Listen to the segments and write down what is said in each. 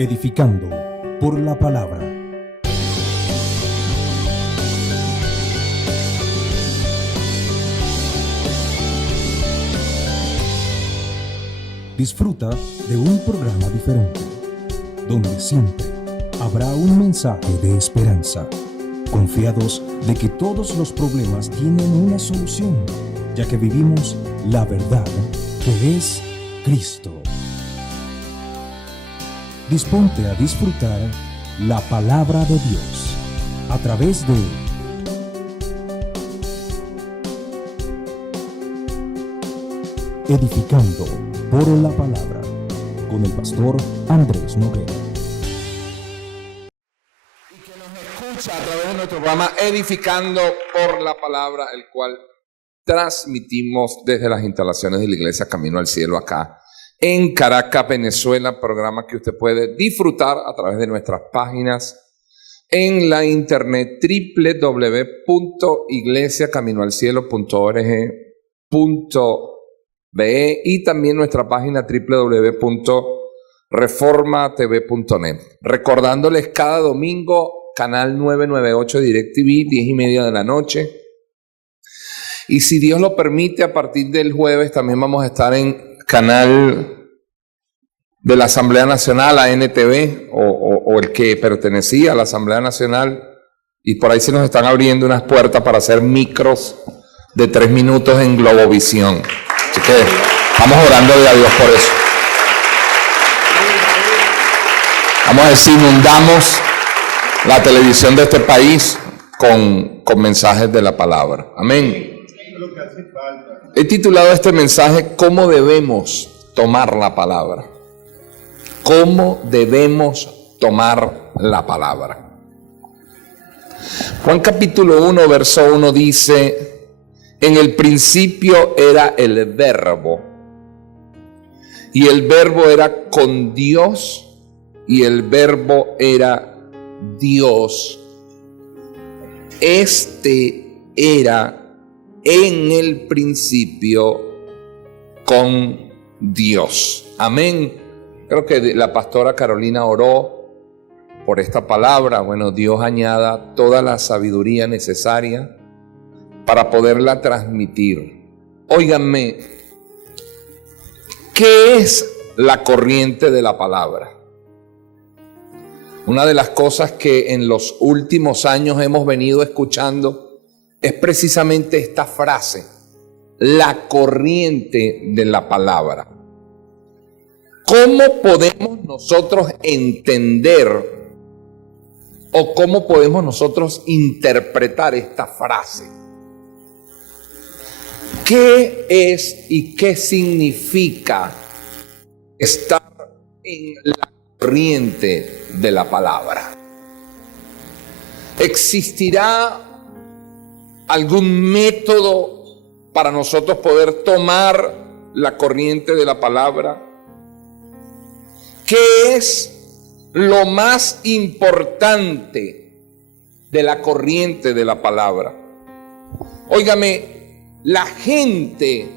Edificando por la palabra. Disfruta de un programa diferente, donde siempre habrá un mensaje de esperanza, confiados de que todos los problemas tienen una solución, ya que vivimos la verdad que es Cristo. Disponte a disfrutar la palabra de Dios a través de Edificando por la Palabra, con el pastor Andrés Noguera. Y que nos escucha a través de nuestro programa Edificando por la Palabra, el cual transmitimos desde las instalaciones de la Iglesia Camino al Cielo acá en Caracas, Venezuela, programa que usted puede disfrutar a través de nuestras páginas en la internet www.iglesiacaminoalcielo.org.be y también nuestra página www.reformatv.net. Recordándoles cada domingo, canal 998 DirecTV, 10:30 de la noche. Y si Dios lo permite, a partir del jueves también vamos a estar en canal de la Asamblea Nacional, ANTV, o el que pertenecía a la Asamblea Nacional, y por ahí se nos están abriendo unas puertas para hacer micros de 3 minutos en Globovisión. Así que vamos orándole a Dios por eso. Vamos a decir, inundamos la televisión de este país con mensajes de la palabra. Amén. He titulado este mensaje ¿Cómo debemos tomar la palabra? ¿Cómo debemos tomar la palabra? Juan capítulo 1, verso 1 dice: en el principio era el Verbo, y el Verbo era con Dios, y el Verbo era Dios. Este era en el principio con Dios. Amén. Creo que la pastora Carolina oró por esta palabra. Bueno, Dios añada toda la sabiduría necesaria para poderla transmitir. Óiganme, ¿qué es la corriente de la palabra? Una de las cosas que en los últimos años hemos venido escuchando es precisamente esta frase: la corriente de la palabra. ¿Cómo podemos nosotros entender o cómo podemos nosotros interpretar esta frase? ¿Qué es y qué significa estar en la corriente de la palabra? ¿Existirá algún método para nosotros poder tomar la corriente de la palabra? ¿Qué es lo más importante de la corriente de la palabra? Óigame, la gente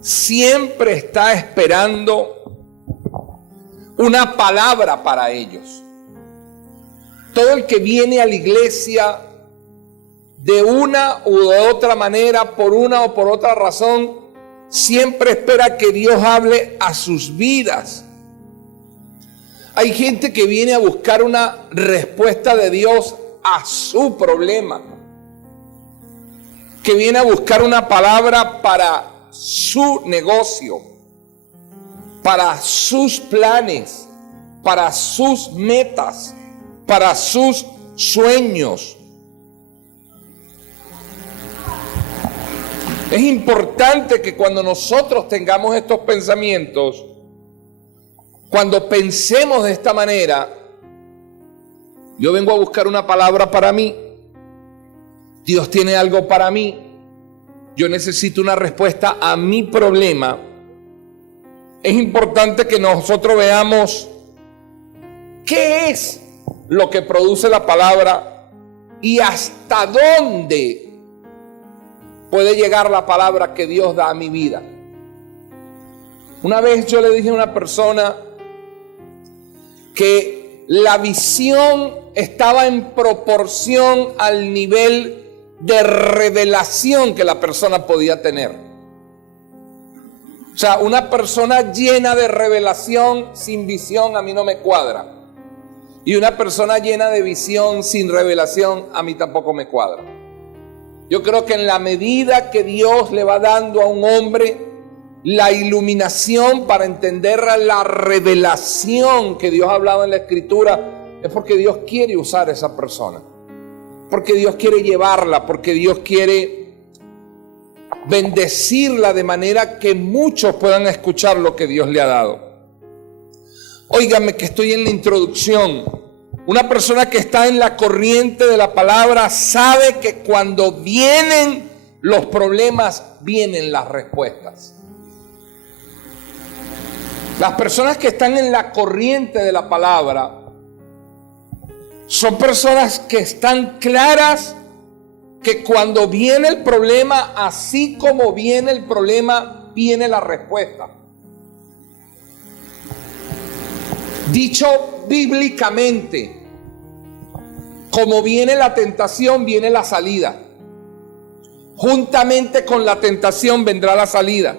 siempre está esperando una palabra para ellos. Todo el que viene a la iglesia de una u de otra manera, por una o por otra razón, siempre espera que Dios hable a sus vidas. Hay gente que viene a buscar una respuesta de Dios a su problema, que viene a buscar una palabra para su negocio, para sus planes, para sus metas, para sus sueños. Es importante que cuando nosotros tengamos estos pensamientos, cuando pensemos de esta manera, yo vengo a buscar una palabra para mí, Dios tiene algo para mí, yo necesito una respuesta a mi problema. Es importante que nosotros veamos qué es lo que produce la palabra y hasta dónde puede llegar la palabra que Dios da a mi vida. Una vez yo le dije a una persona que la visión estaba en proporción al nivel de revelación que la persona podía tener. O sea, una persona llena de revelación sin visión a mí no me cuadra. Y una persona llena de visión sin revelación a mí tampoco me cuadra. Yo creo que en la medida que Dios le va dando a un hombre la iluminación para entender la revelación que Dios ha hablado en la Escritura, es porque Dios quiere usar a esa persona. Porque Dios quiere llevarla, porque Dios quiere bendecirla de manera que muchos puedan escuchar lo que Dios le ha dado. Óigame que estoy en la introducción. Una persona que está en la corriente de la palabra sabe que cuando vienen los problemas, vienen las respuestas. Las personas que están en la corriente de la palabra son personas que están claras que cuando viene el problema, así como viene el problema, viene la respuesta. Dicho bíblicamente, como viene la tentación, viene la salida. Juntamente con la tentación vendrá la salida.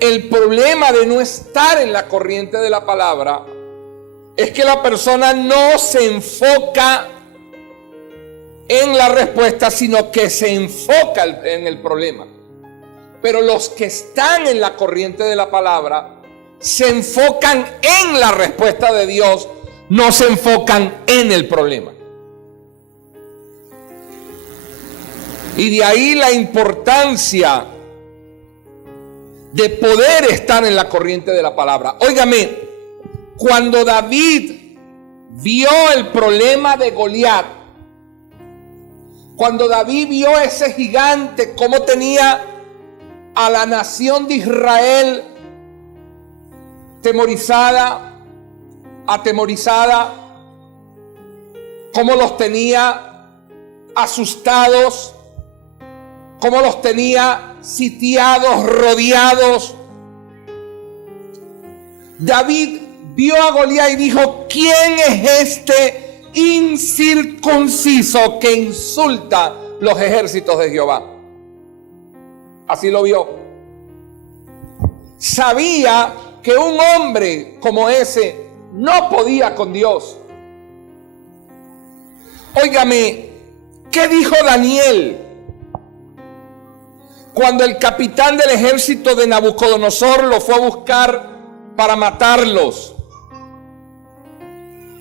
El problema de no estar en la corriente de la palabra es que la persona no se enfoca en la respuesta, sino que se enfoca en el problema. Pero los que están en la corriente de la palabra se enfocan en la respuesta de Dios, no se enfocan en el problema. Y de ahí la importancia de poder estar en la corriente de la palabra. Óigame, cuando David vio el problema de Goliat, cuando David vio ese gigante, cómo tenía a la nación de Israel atemorizada, cómo los tenía asustados, cómo los tenía sitiados, rodeados. David vio a Goliat y dijo: ¿quién es este incircunciso que insulta los ejércitos de Jehová? Así lo vio. Sabía que un hombre como ese no podía con Dios. Óigame, ¿qué dijo Daniel cuando el capitán del ejército de Nabucodonosor lo fue a buscar para matarlos?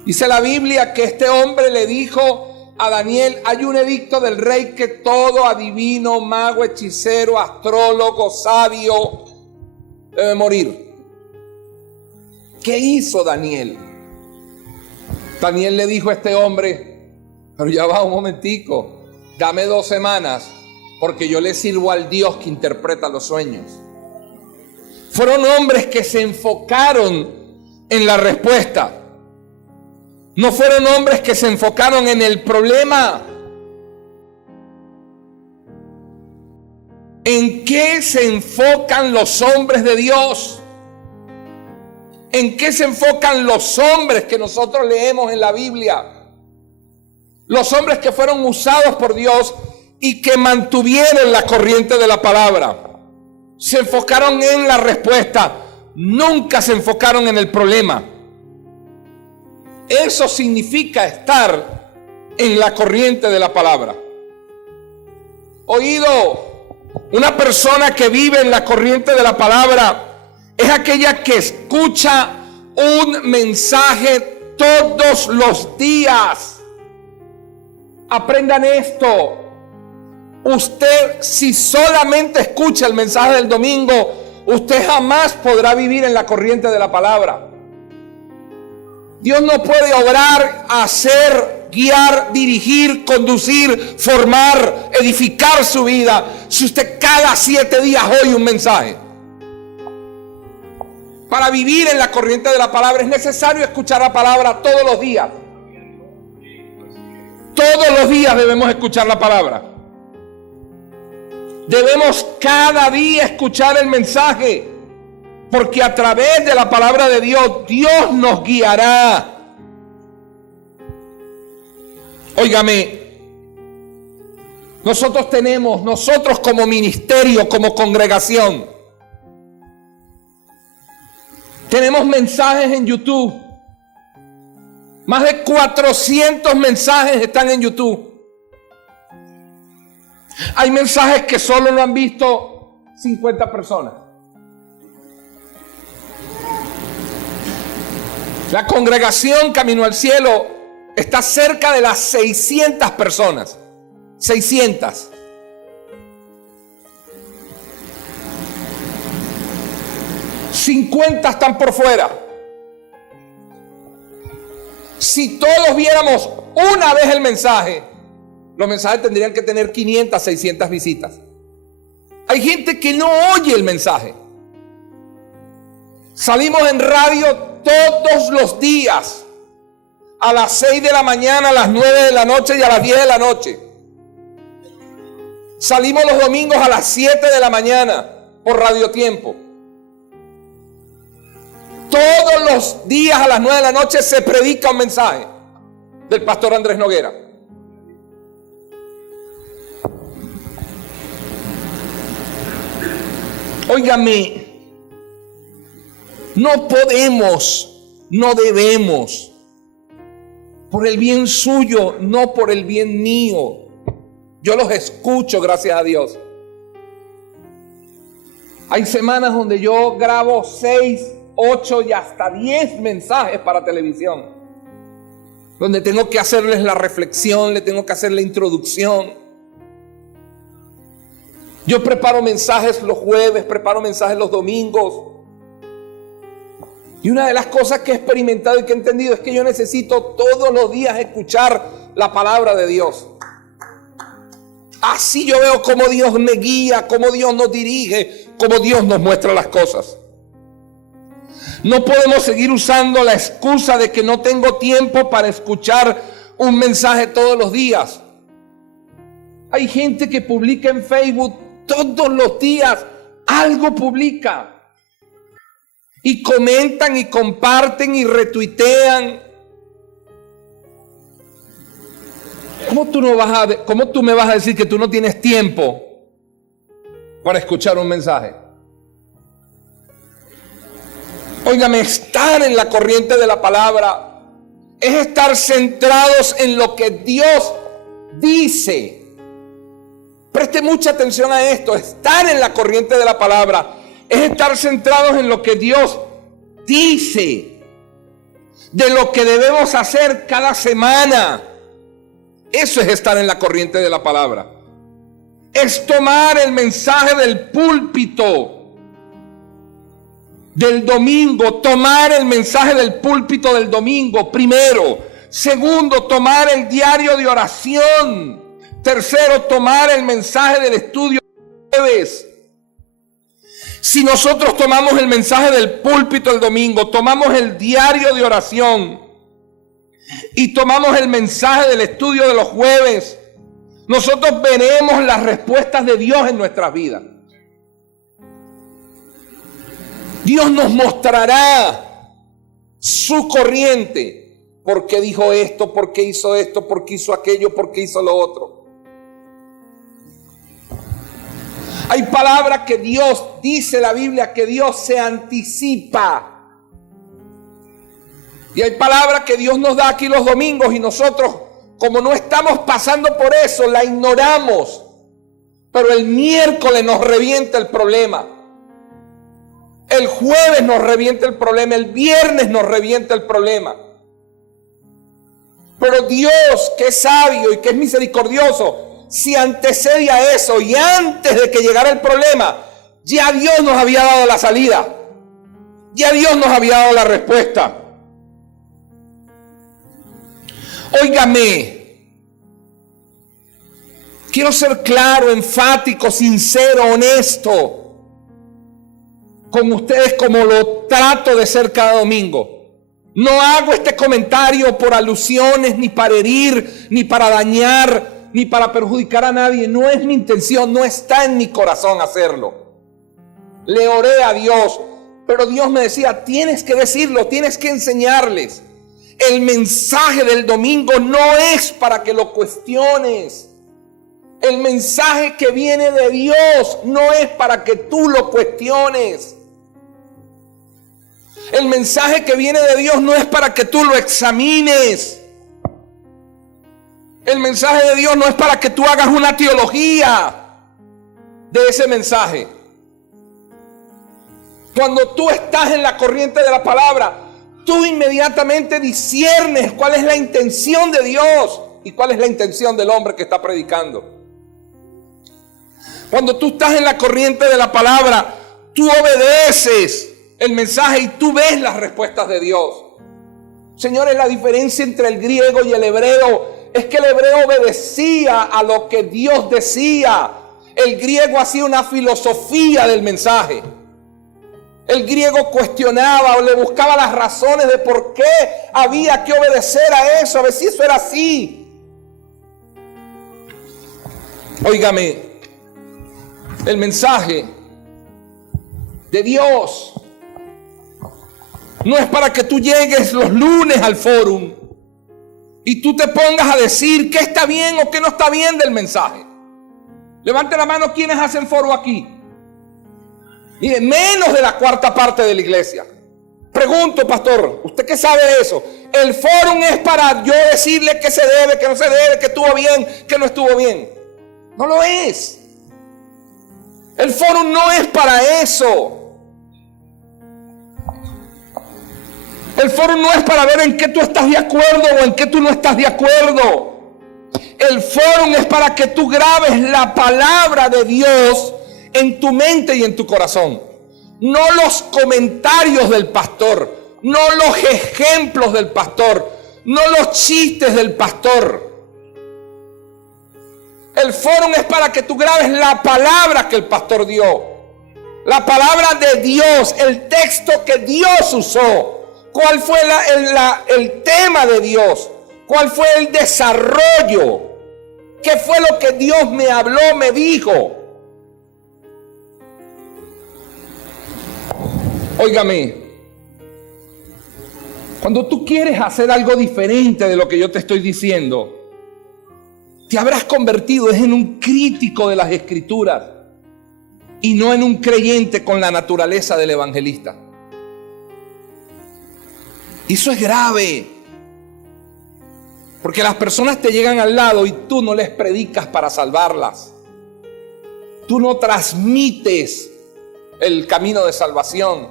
Dice la Biblia que este hombre le dijo a Daniel: hay un edicto del rey que todo adivino, mago, hechicero, astrólogo, sabio debe morir. ¿Qué hizo Daniel? Daniel le dijo a este hombre: pero ya va un momentico, dame 2 semanas, porque yo le sirvo al Dios que interpreta los sueños. Fueron hombres que se enfocaron en la respuesta. No fueron hombres que se enfocaron en el problema. ¿En qué se enfocan los hombres de Dios? ¿En qué se enfocan los hombres que nosotros leemos en la Biblia? Los hombres que fueron usados por Dios y que mantuvieron la corriente de la palabra. Se enfocaron en la respuesta, nunca se enfocaron en el problema. Eso significa estar en la corriente de la palabra. Oído, una persona que vive en la corriente de la palabra es aquella que escucha un mensaje todos los días. Aprendan esto. Usted, si solamente escucha el mensaje del domingo, usted jamás podrá vivir en la corriente de la palabra. Dios no puede obrar, hacer, guiar, dirigir, conducir, formar, edificar su vida si usted cada 7 días oye un mensaje. Para vivir en la corriente de la palabra es necesario escuchar la palabra todos los días. Todos los días debemos escuchar la palabra. Debemos cada día escuchar el mensaje. Porque a través de la palabra de Dios, Dios nos guiará. Óigame, nosotros como ministerio, como congregación, tenemos mensajes en YouTube. Más de 400 mensajes están en YouTube. Hay mensajes que solo lo han visto 50 personas. La congregación Camino al Cielo está cerca de las 600 personas. 600. $50 están por fuera. Si todos viéramos una vez el mensaje, los mensajes tendrían que tener 500, 600 visitas. Hay gente que no oye el mensaje. Salimos en radio todos los días, a las 6 de la mañana, a las 9 de la noche y a las 10 de la noche. Salimos los domingos a las 7 de la mañana por Radio Tiempo. Todos los días a las 9 de la noche se predica un mensaje del pastor Andrés Noguera. Óigame, no podemos, no debemos, por el bien suyo, no por el bien mío. Yo los escucho, gracias a Dios. Hay semanas donde yo grabo 6, 8 y hasta 10 mensajes para televisión, donde tengo que hacerles la reflexión, le tengo que hacer la introducción. Yo preparo mensajes los jueves, preparo mensajes los domingos. Y una de las cosas que he experimentado y que he entendido es que yo necesito todos los días escuchar la palabra de Dios. Así yo veo cómo Dios me guía, cómo Dios nos dirige, cómo Dios nos muestra las cosas. No podemos seguir usando la excusa de que no tengo tiempo para escuchar un mensaje todos los días. Hay gente que publica en Facebook todos los días, algo publica. Y comentan y comparten y retuitean. ¿Cómo tú me vas a decir que tú no tienes tiempo para escuchar un mensaje? Óigame, estar en la corriente de la palabra es estar centrados en lo que Dios dice. Preste mucha atención a esto. Estar en la corriente de la palabra es estar centrados en lo que Dios dice, de lo que debemos hacer cada semana. Eso es estar en la corriente de la palabra. Es tomar el mensaje del púlpito del domingo, tomar el mensaje del púlpito del domingo, primero. Segundo, tomar el diario de oración. Tercero, tomar el mensaje del estudio de jueves. Si nosotros tomamos el mensaje del púlpito el domingo, tomamos el diario de oración y tomamos el mensaje del estudio de los jueves, nosotros veremos las respuestas de Dios en nuestras vidas. Dios nos mostrará su corriente. ¿Por qué dijo esto? ¿Por qué hizo esto? ¿Por qué hizo aquello? ¿Por qué hizo lo otro? Hay palabras que Dios, dice la Biblia, que Dios se anticipa. Y hay palabras que Dios nos da aquí los domingos y nosotros, como no estamos pasando por eso, la ignoramos. Pero el miércoles nos revienta el problema. El jueves nos revienta el problema. El viernes nos revienta el problema. Pero Dios, que es sabio y que es misericordioso, si antecede a eso y antes de que llegara el problema, ya Dios nos había dado la salida. Ya Dios nos había dado la respuesta. Óigame, quiero ser claro, enfático, sincero, honesto con ustedes como lo trato de ser cada domingo. No hago este comentario por alusiones, ni para herir, ni para dañar, ni para perjudicar a nadie. No es mi intención, no está en mi corazón hacerlo. Le oré a Dios Pero Dios me decía, tienes que decirlo, tienes que enseñarles. El mensaje del domingo no es para que lo cuestiones. El mensaje que viene de Dios no es para que tú lo cuestiones. El mensaje que viene de Dios no es para que tú lo examines. El mensaje de Dios no es para que tú hagas una teología de ese mensaje. Cuando tú estás en la corriente de la palabra, tú inmediatamente disciernes cuál es la intención de Dios y cuál es la intención del hombre que está predicando. Cuando tú estás en la corriente de la palabra, tú obedeces el mensaje y tú ves las respuestas de Dios. Señores, la diferencia entre el griego y el hebreo es que el hebreo obedecía a lo que Dios decía. El griego hacía una filosofía del mensaje. El griego cuestionaba o le buscaba las razones de por qué había que obedecer a eso, a ver si eso era así. Óigame, el mensaje de Dios no es para que tú llegues los lunes al fórum y tú te pongas a decir qué está bien o qué no está bien del mensaje. Levante la mano quienes hacen foro aquí. Mire, menos de la cuarta parte de la iglesia. Pregunto, pastor, ¿usted qué sabe de eso? El fórum es para yo decirle qué se debe, qué no se debe, qué estuvo bien, qué no estuvo bien. No lo es. El fórum no es para eso. El fórum no es para ver en qué tú estás de acuerdo o en qué tú no estás de acuerdo. El fórum es para que tú grabes la palabra de Dios en tu mente y en tu corazón. No los comentarios del pastor, no los ejemplos del pastor, no los chistes del pastor. El fórum es para que tú grabes la palabra que el pastor dio. La palabra de Dios, el texto que Dios usó. ¿Cuál fue el tema de Dios? ¿Cuál fue el desarrollo? ¿Qué fue lo que Dios me habló, me dijo? Óigame, cuando tú quieres hacer algo diferente de lo que yo te estoy diciendo, te habrás convertido en un crítico de las Escrituras y no en un creyente con la naturaleza del evangelista. Eso es grave, porque las personas te llegan al lado y tú no les predicas para salvarlas. Tú no transmites el camino de salvación,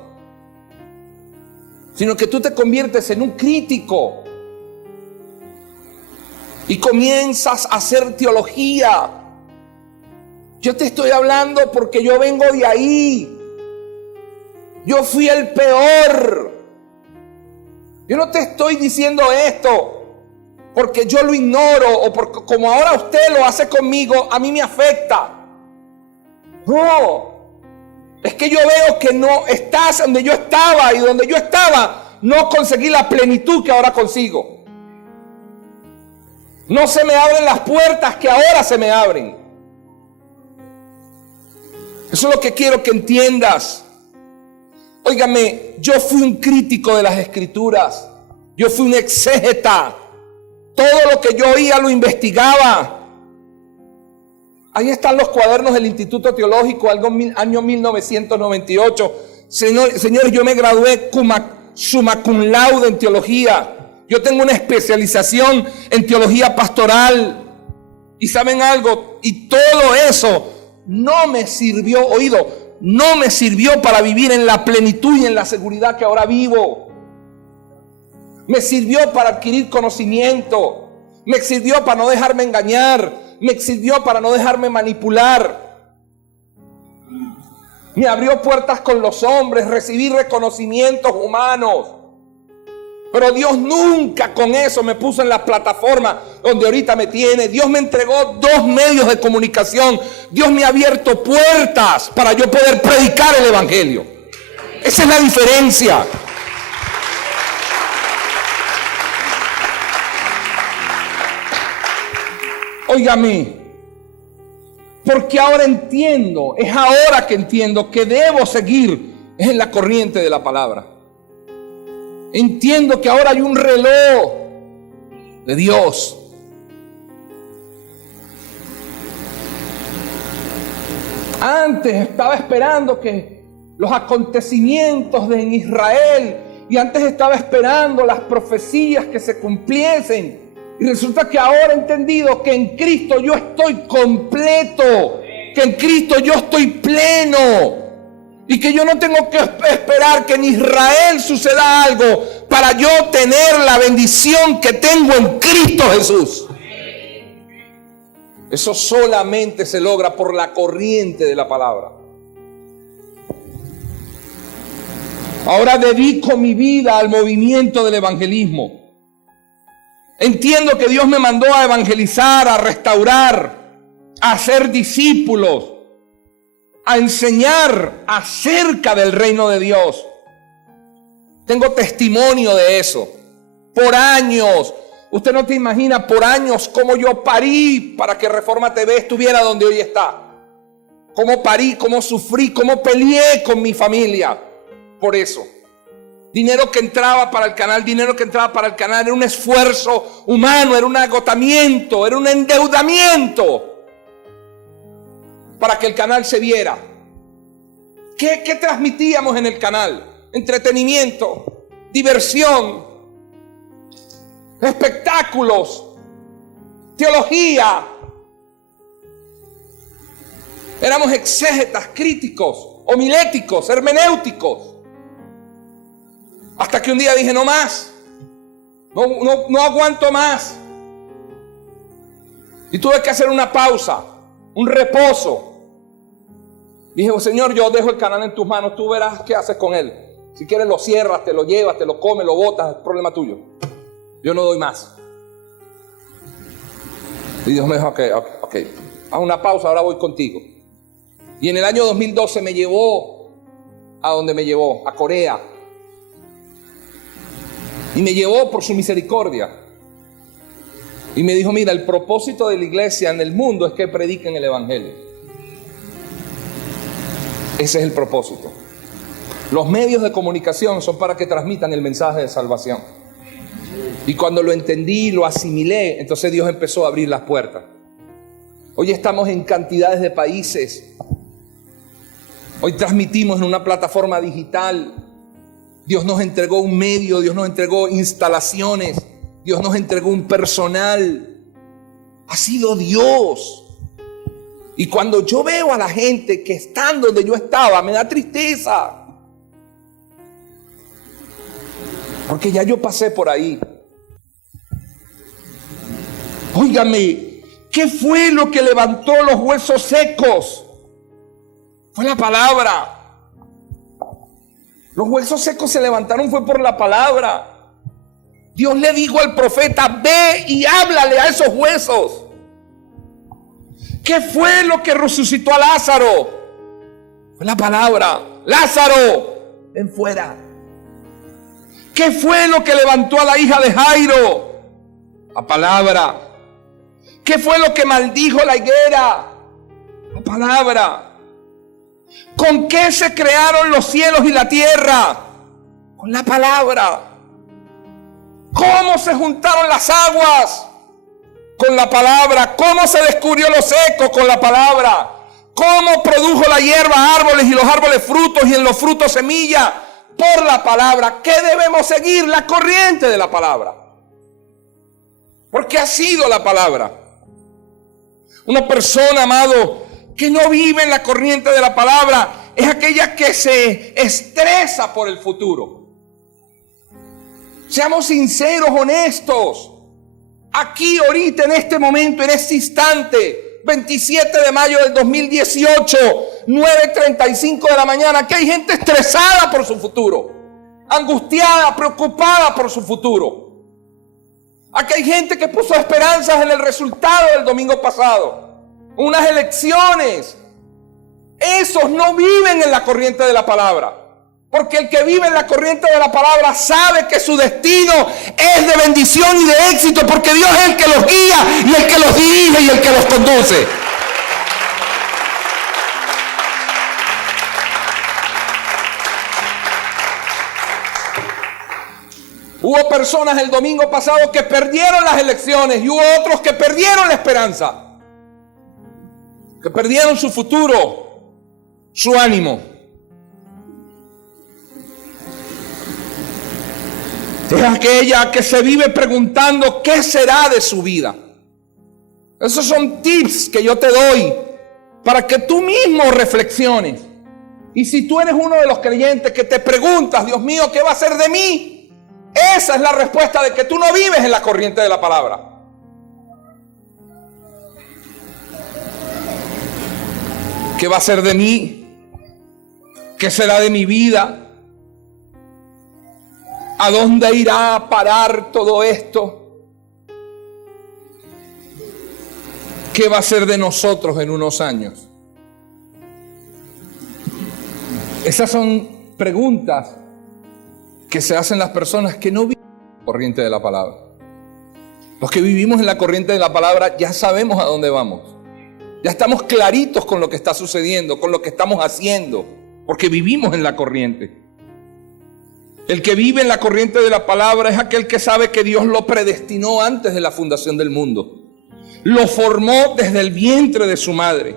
sino que tú te conviertes en un crítico y comienzas a hacer teología. Yo te estoy hablando porque yo vengo de ahí. Yo fui el peor. Yo no te estoy diciendo esto porque yo lo ignoro o porque como ahora usted lo hace conmigo, a mí me afecta. No, es que yo veo que no estás donde yo estaba y donde yo estaba no conseguí la plenitud que ahora consigo. No se me abren las puertas que ahora se me abren. Eso es lo que quiero que entiendas. Óigame, yo fui un crítico de las Escrituras. Yo fui un exégeta. Todo lo que yo oía lo investigaba. Ahí están los cuadernos del Instituto Teológico, año 1998. Señores, yo me gradué summa cum laude en teología. Yo tengo una especialización en teología pastoral. Y ¿saben algo? Y todo eso no me sirvió, no me sirvió para vivir en la plenitud y en la seguridad que ahora vivo. Me sirvió para adquirir conocimiento. Me sirvió para no dejarme engañar. Me sirvió para no dejarme manipular. Me abrió puertas con los hombres. Recibí reconocimientos humanos. Pero Dios nunca con eso me puso en la plataforma donde ahorita me tiene. Dios me entregó 2 medios de comunicación. Dios me ha abierto puertas para yo poder predicar el evangelio. Esa es la diferencia. Óigame, porque ahora entiendo, es ahora que entiendo que debo seguir es en la corriente de la palabra. Entiendo que ahora hay un reloj de Dios. Antes estaba esperando que los acontecimientos en Israel, y antes estaba esperando las profecías que se cumpliesen. Y resulta que ahora he entendido que en Cristo yo estoy completo, que en Cristo yo estoy pleno, y que yo no tengo que esperar que en Israel suceda algo para yo tener la bendición que tengo en Cristo Jesús. Eso solamente se logra por la corriente de la palabra. Ahora dedico mi vida al movimiento del evangelismo. Entiendo que Dios me mandó a evangelizar, a restaurar, a hacer discípulos, a enseñar acerca del reino de Dios. Tengo testimonio de eso. Por años, usted no te imagina por años cómo yo parí para que Reforma TV estuviera donde hoy está. Cómo parí, cómo sufrí, cómo peleé con mi familia por eso. Dinero que entraba para el canal, era un esfuerzo humano, era un agotamiento, era un endeudamiento para que el canal se viera. ¿Qué transmitíamos en el canal? Entretenimiento, diversión, espectáculos, teología. Éramos exégetas, críticos, homiléticos, hermenéuticos. Hasta que un día dije, no más, no aguanto más. Y tuve que hacer una pausa, un reposo. Dije, oh, Señor, yo dejo el canal en tus manos, tú verás qué haces con él. Si quieres lo cierras, te lo llevas, te lo comes, lo botas, es problema tuyo. Yo no doy más. Y Dios me dijo, ok, haz una pausa, ahora voy contigo. Y en el año 2012 me llevó a donde me llevó, a Corea. Y me llevó por su misericordia. Y me dijo, mira, el propósito de la iglesia en el mundo es que prediquen el evangelio. Ese es el propósito. Los medios de comunicación son para que transmitan el mensaje de salvación. Y cuando lo entendí, lo asimilé, entonces Dios empezó a abrir las puertas. Hoy estamos en cantidades de países. Hoy transmitimos en una plataforma digital. Dios nos entregó un medio, Dios nos entregó instalaciones, Dios nos entregó un personal. Ha sido Dios. Y cuando yo veo a la gente que están donde yo estaba, me da tristeza. Porque ya yo pasé por ahí. Óigame, ¿qué fue lo que levantó los huesos secos? Fue la palabra. Los huesos secos se levantaron fue por la palabra. Dios le dijo al profeta, ve y háblale a esos huesos. ¿Qué fue lo que resucitó a Lázaro? Fue la palabra. Lázaro, ven fuera. ¿Qué fue lo que levantó a la hija de Jairo? La palabra. ¿Qué fue lo que maldijo la higuera? La palabra. ¿Con qué se crearon los cielos y la tierra? Con la palabra. ¿Cómo se juntaron las aguas? Con la palabra. ¿Cómo se descubrió lo seco? Con la palabra. ¿Cómo produjo la hierba árboles y los árboles frutos y en los frutos semilla? Por la palabra. ¿Qué debemos seguir? La corriente de la palabra. Porque ha sido la palabra. Una persona, amado, que no vive en la corriente de la palabra es aquella que se estresa por el futuro. Seamos sinceros, honestos. Aquí, ahorita, en este momento, en este instante, 27 de mayo del 2018, 9:35 de la mañana, aquí hay gente estresada por su futuro, angustiada, preocupada por su futuro. Aquí hay gente que puso esperanzas en el resultado del domingo pasado, unas elecciones. Esos no viven en la corriente de la palabra. Porque el que vive en la corriente de la palabra sabe que su destino es de bendición y de éxito, porque Dios es el que los guía y el que los dirige y el que los conduce. Hubo personas el domingo pasado que perdieron las elecciones y hubo otros que perdieron la esperanza, que perdieron su futuro, su ánimo. Es aquella que se vive preguntando qué será de su vida. Esos son tips que yo te doy para que tú mismo reflexiones. Y si tú eres uno de los creyentes que te preguntas, Dios mío, ¿qué va a ser de mí? Esa es la respuesta de que tú no vives en la corriente de la palabra. ¿Qué va a ser de mí? ¿Qué será de mi vida? ¿A dónde irá a parar todo esto? ¿Qué va a ser de nosotros en unos años? Esas son preguntas que se hacen las personas que no viven en la corriente de la palabra. Los que vivimos en la corriente de la palabra ya sabemos a dónde vamos. Ya estamos claritos con lo que está sucediendo, con lo que estamos haciendo, porque vivimos en la corriente. El que vive en la corriente de la palabra es aquel que sabe que Dios lo predestinó antes de la fundación del mundo. Lo formó desde el vientre de su madre.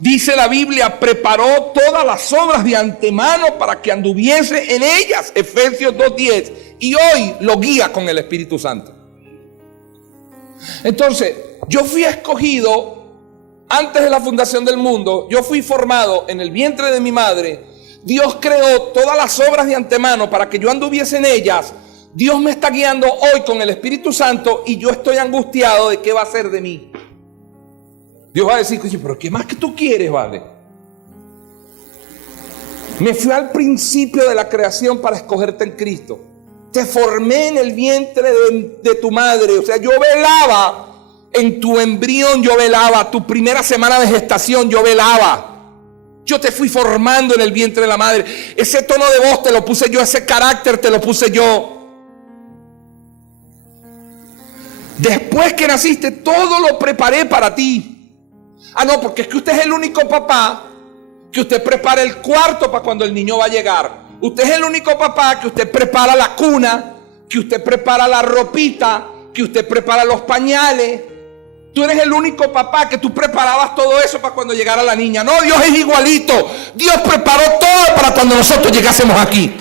Dice la Biblia, preparó todas las obras de antemano para que anduviese en ellas, Efesios 2:10, y hoy lo guía con el Espíritu Santo. Entonces, yo fui escogido antes de la fundación del mundo, yo fui formado en el vientre de mi madre. Dios creó todas las obras de antemano para que yo anduviese en ellas. Dios me está guiando hoy con el Espíritu Santo y yo estoy angustiado de qué va a ser de mí. Dios va a decir, pero ¿qué más que tú quieres, vale? Me fui al principio de la creación para escogerte en Cristo. Te formé en el vientre de tu madre. O sea, yo velaba en tu embrión, yo velaba. Tu primera semana de gestación, yo velaba. Yo te fui formando en el vientre de la madre. Ese tono de voz te lo puse yo, ese carácter te lo puse yo. Después que naciste, todo lo preparé para ti. Ah, no, porque es que usted es el único papá que usted prepara el cuarto para cuando el niño va a llegar. Usted es el único papá que usted prepara la cuna, que usted prepara la ropita, que usted prepara los pañales. Tú eres el único papá que tú preparabas todo eso para cuando llegara la niña. No, Dios es igualito. Dios preparó todo para cuando nosotros llegásemos aquí.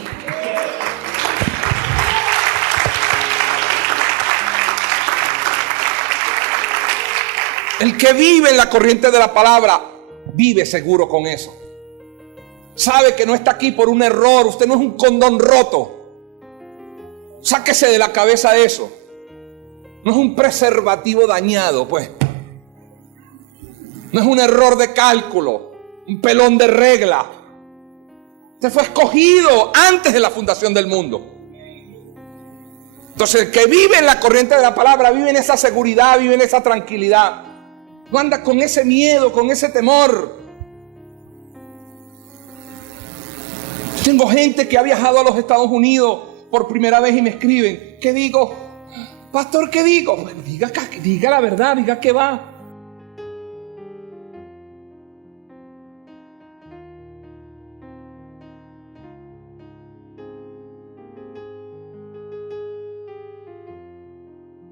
El que vive en la corriente de la palabra vive seguro con eso. Sabe que no está aquí por un error. Usted no es un condón roto. Sáquese de la cabeza eso. No es un preservativo dañado, pues. No es un error de cálculo, un pelón de regla. Usted fue escogido antes de la fundación del mundo. Entonces, el que vive en la corriente de la palabra vive en esa seguridad, vive en esa tranquilidad. No anda con ese miedo, con ese temor. Tengo gente que ha viajado a los Estados Unidos por primera vez y me escriben, ¿qué digo? Pastor, ¿qué digo? Bueno, diga la verdad, diga que va.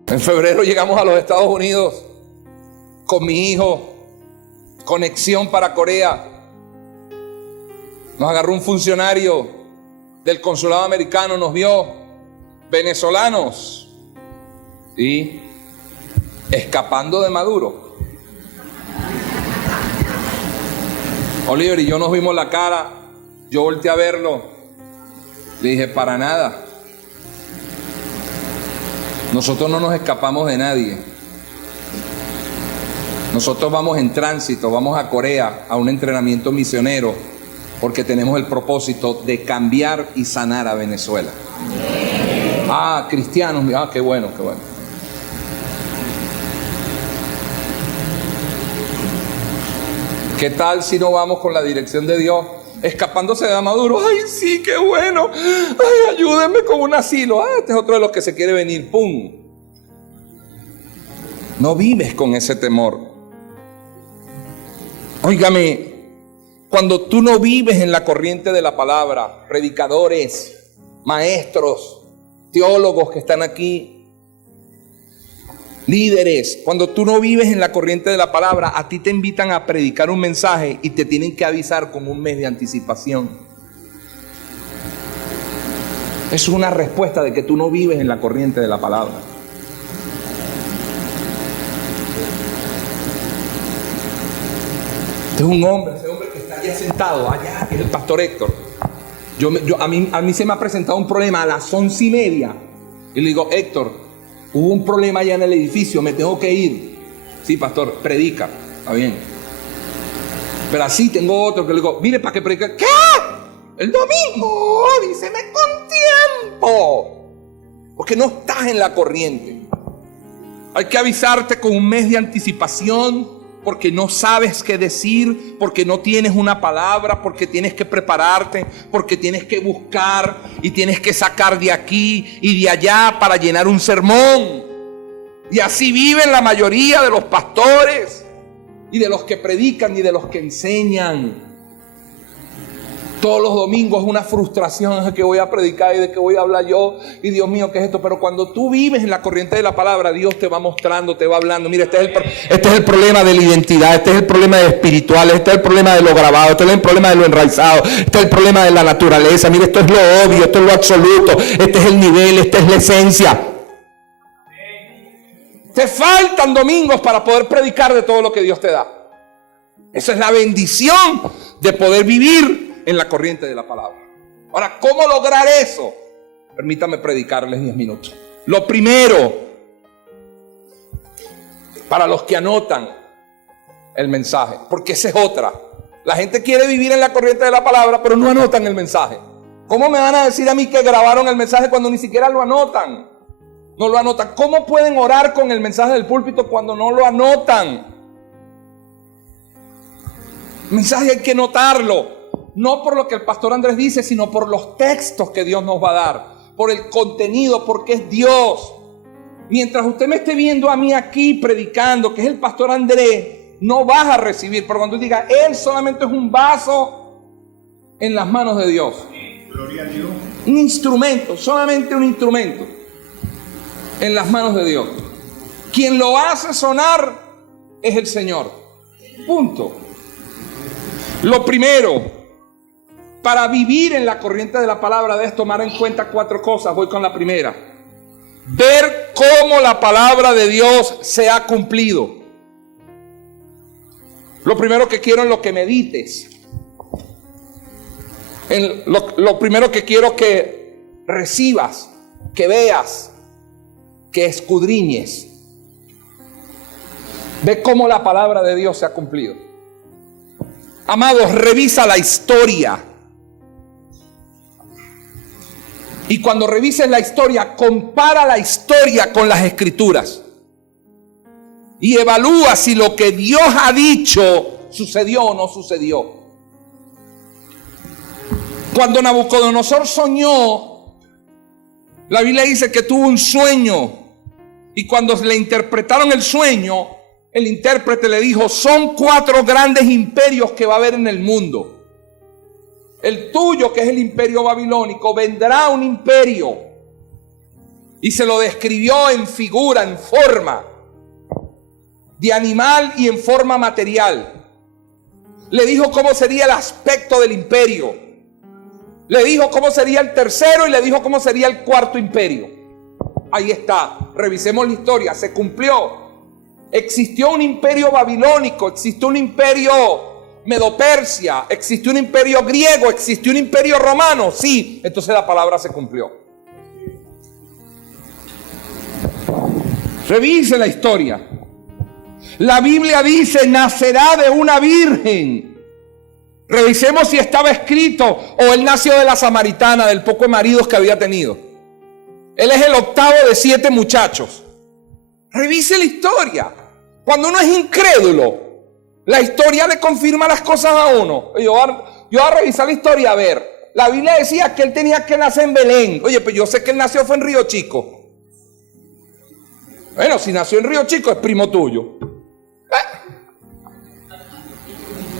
En febrero llegamos a los Estados Unidos con mi hijo, conexión para Corea. Nos agarró un funcionario del consulado americano, nos vio venezolanos y escapando de Maduro. Oliver y yo nos vimos la cara, yo volteé a verlo, le dije, para nada. Nosotros no nos escapamos de nadie. Nosotros vamos en tránsito, vamos a Corea a un entrenamiento misionero porque tenemos el propósito de cambiar y sanar a Venezuela. Ah, cristianos, qué bueno, qué bueno. ¿Qué tal si no vamos con la dirección de Dios? Escapándose de Maduro. Ay, sí, qué bueno. Ay, ayúdenme con un asilo. Ah, este es otro de los que se quiere venir. ¡Pum! No vives con ese temor. Óigame, cuando tú no vives en la corriente de la palabra, predicadores, maestros, teólogos que están aquí, líderes, cuando tú no vives en la corriente de la palabra, a ti te invitan a predicar un mensaje y te tienen que avisar con un mes de anticipación. Es una respuesta de que tú no vives en la corriente de la palabra. Este es un hombre, ese hombre que está allá sentado, allá, que es el pastor Héctor. A mí se me ha presentado un problema a las 11:30. Y le digo, Héctor, hubo un problema allá en el edificio, me tengo que ir. Sí, pastor, predica, está bien. Pero así tengo otro que le digo, mire, para que predique. ¿Qué? El domingo, díseme con tiempo. Porque no estás en la corriente. Hay que avisarte con un mes de anticipación. Porque no sabes qué decir, porque no tienes una palabra, porque tienes que prepararte, porque tienes que buscar y tienes que sacar de aquí y de allá para llenar un sermón. Y así viven la mayoría de los pastores y de los que predican y de los que enseñan. Todos los domingos es una frustración de que voy a predicar y de que voy a hablar yo. Y Dios mío, ¿qué es esto? Pero cuando tú vives en la corriente de la palabra, Dios te va mostrando, te va hablando. Mira, este es el problema de la identidad, este es el problema de espiritual, este es el problema de lo grabado, este es el problema de lo enraizado, este es el problema de la naturaleza. Mira, esto es lo obvio, esto es lo absoluto, este es el nivel, esta es la esencia. Te faltan domingos para poder predicar de todo lo que Dios te da. Esa es la bendición de poder vivir en la corriente de la palabra. Ahora, ¿cómo lograr eso? Permítame predicarles 10 minutos. Lo primero, para los que anotan el mensaje, porque esa es otra. La gente quiere vivir en la corriente de la palabra, pero no anotan el mensaje. ¿Cómo me van a decir a mí que grabaron el mensaje cuando ni siquiera lo anotan? No lo anotan. ¿Cómo pueden orar con el mensaje del púlpito cuando no lo anotan? El mensaje hay que notarlo. No por lo que el pastor Andrés dice, sino por los textos que Dios nos va a dar, por el contenido, porque es Dios. Mientras usted me esté viendo a mí aquí predicando, que es el pastor Andrés, no vas a recibir. Pero cuando diga, él solamente es un vaso en las manos de Dios. Gloria a Dios. Un instrumento, solamente un instrumento en las manos de Dios. Quien lo hace sonar es el Señor. Punto. Lo primero, para vivir en la corriente de la palabra debes tomar en cuenta 4 cosas. Voy con la primera. Ver cómo la palabra de Dios se ha cumplido. Lo primero que quiero es lo que medites. Lo primero que quiero que recibas, que veas, que escudriñes. Ve cómo la palabra de Dios se ha cumplido. Amados, revisa la historia. Y cuando revises la historia, compara la historia con las escrituras. Y evalúa si lo que Dios ha dicho sucedió o no sucedió. Cuando Nabucodonosor soñó, la Biblia dice que tuvo un sueño. Y cuando le interpretaron el sueño, el intérprete le dijo, son 4 grandes imperios que va a haber en el mundo. El tuyo, que es el imperio babilónico, vendrá un imperio. Y se lo describió en figura, en forma de animal y en forma material. Le dijo cómo sería el aspecto del imperio. Le dijo cómo sería el tercero y le dijo cómo sería el 4º imperio. Ahí está, revisemos la historia, se cumplió. Existió un imperio babilónico, existió un imperio Medo-Persia, existió un imperio griego, existió un imperio romano. Sí, entonces la palabra se cumplió. Revise la historia. La Biblia dice, nacerá de una virgen. Revisemos si estaba escrito o él nació de la samaritana, del poco de maridos que había tenido. Él es el 8º de 7 muchachos. Revise la historia. Cuando uno es incrédulo, la historia le confirma las cosas a uno. Yo voy a revisar la historia a ver. La Biblia decía que él tenía que nacer en Belén. Oye, pues yo sé que él nació fue en Río Chico. Bueno, si nació en Río Chico es primo tuyo.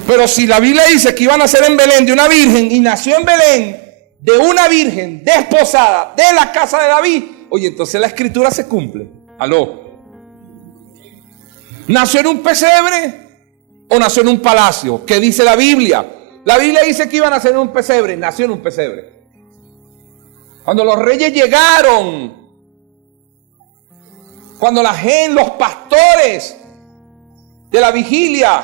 Pero si la Biblia dice que iba a nacer en Belén de una virgen y nació en Belén, de una virgen desposada de la casa de David, oye, entonces la escritura se cumple. Aló. ¿Nació en un pesebre o nació en un palacio? ¿Qué dice la Biblia? La Biblia dice que iba a nacer en un pesebre. Nació en un pesebre. Cuando los reyes llegaron, cuando los pastores de la vigilia,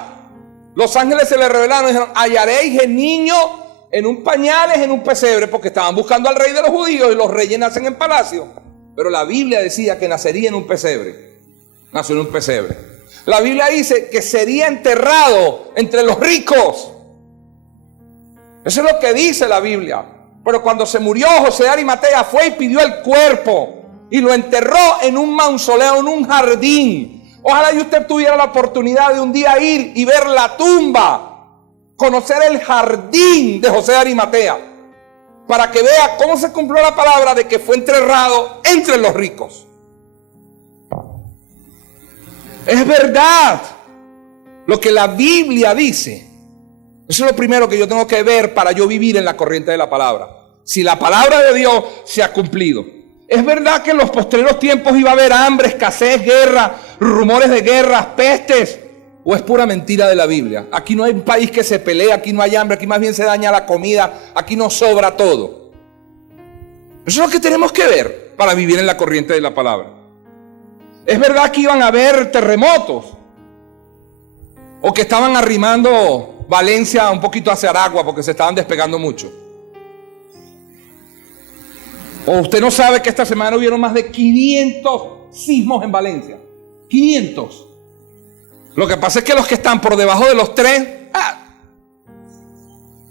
los ángeles se les revelaron y dijeron: hallaréis el niño en un pañales, en un pesebre, porque estaban buscando al rey de los judíos y los reyes nacen en palacio. Pero la Biblia decía que nacería en un pesebre. Nació en un pesebre. La Biblia dice que sería enterrado entre los ricos. Eso es lo que dice la Biblia. Pero cuando se murió, José de Arimatea fue y pidió el cuerpo y lo enterró en un mausoleo, en un jardín. Ojalá y usted tuviera la oportunidad de un día ir y ver la tumba, conocer el jardín de José de Arimatea, para que vea cómo se cumplió la palabra de que fue enterrado entre los ricos. Es verdad lo que la Biblia dice. Eso es lo primero que yo tengo que ver para yo vivir en la corriente de la palabra. Si la palabra de Dios se ha cumplido. Es verdad que en los postreros tiempos iba a haber hambre, escasez, guerra, rumores de guerras, pestes. ¿O es pura mentira de la Biblia? Aquí no hay un país que se pelea, aquí no hay hambre, aquí más bien se daña la comida, aquí no sobra todo. Eso es lo que tenemos que ver para vivir en la corriente de la palabra. Es verdad que iban a haber terremotos, o que estaban arrimando Valencia un poquito hacia Aragua porque se estaban despegando mucho. O usted no sabe que esta semana hubieron más de 500 sismos en Valencia. 500. Lo que pasa es que los que están por debajo de los 3,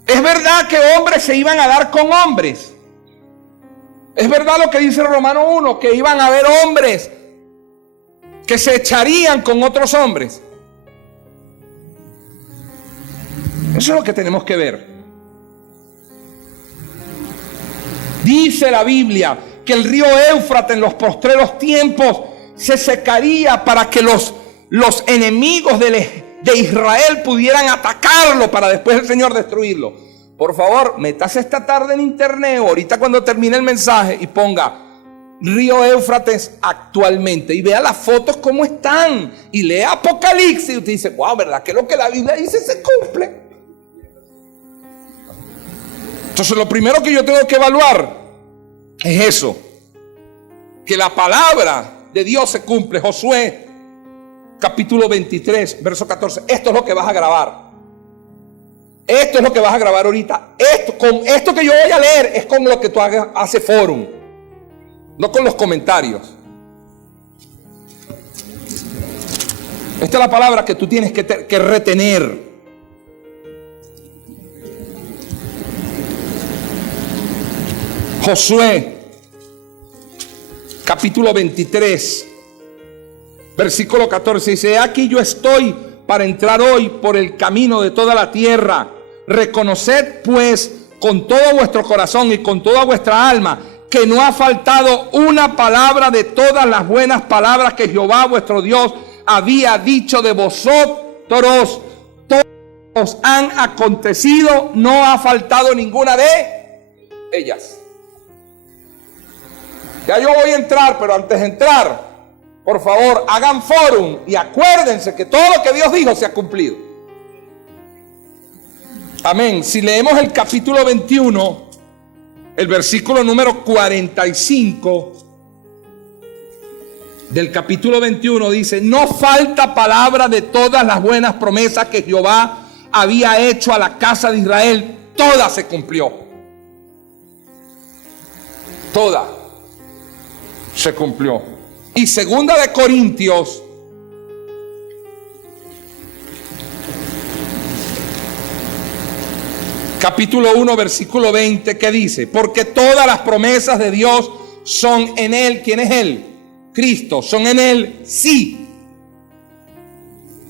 es verdad que hombres se iban a dar con hombres. Es verdad lo que dice Romano 1, que iban a haber hombres que se echarían con otros hombres. Eso es lo que tenemos que ver. Dice la Biblia que el río Éufrates en los postreros tiempos se secaría para que los enemigos de Israel pudieran atacarlo para después el Señor destruirlo. Por favor, métase esta tarde en internet o ahorita cuando termine el mensaje y ponga río Éufrates actualmente y vea las fotos cómo están y lea Apocalipsis y usted dice: wow, ¿verdad que lo que la Biblia dice se cumple? Entonces lo primero que yo tengo que evaluar es eso, que la palabra de Dios se cumple. Josué capítulo 23 verso 14. Esto es lo que vas a grabar. Esto es lo que vas a grabar ahorita. Con esto que yo voy a leer es con lo que tú haces forum, no con los comentarios. Esta es la palabra que tú tienes que retener. Josué capítulo 23 versículo 14 dice: aquí yo estoy para entrar hoy por el camino de toda la tierra. Reconoced pues con todo vuestro corazón y con toda vuestra alma que no ha faltado una palabra de todas las buenas palabras que Jehová vuestro Dios había dicho de vosotros. Todos han acontecido, no ha faltado ninguna de ellas. Ya yo voy a entrar, pero antes de entrar, por favor, hagan forum y acuérdense que todo lo que Dios dijo se ha cumplido. Amén. Si leemos el capítulo 21, el versículo número 45 del capítulo 21 dice: no falta palabra de todas las buenas promesas que Jehová había hecho a la casa de Israel. Toda se cumplió. Toda se cumplió. Y segunda de Corintios capítulo 1 versículo 20, ¿qué dice? Porque todas las promesas de Dios son en Él. ¿Quién es Él? Cristo. Son en Él sí,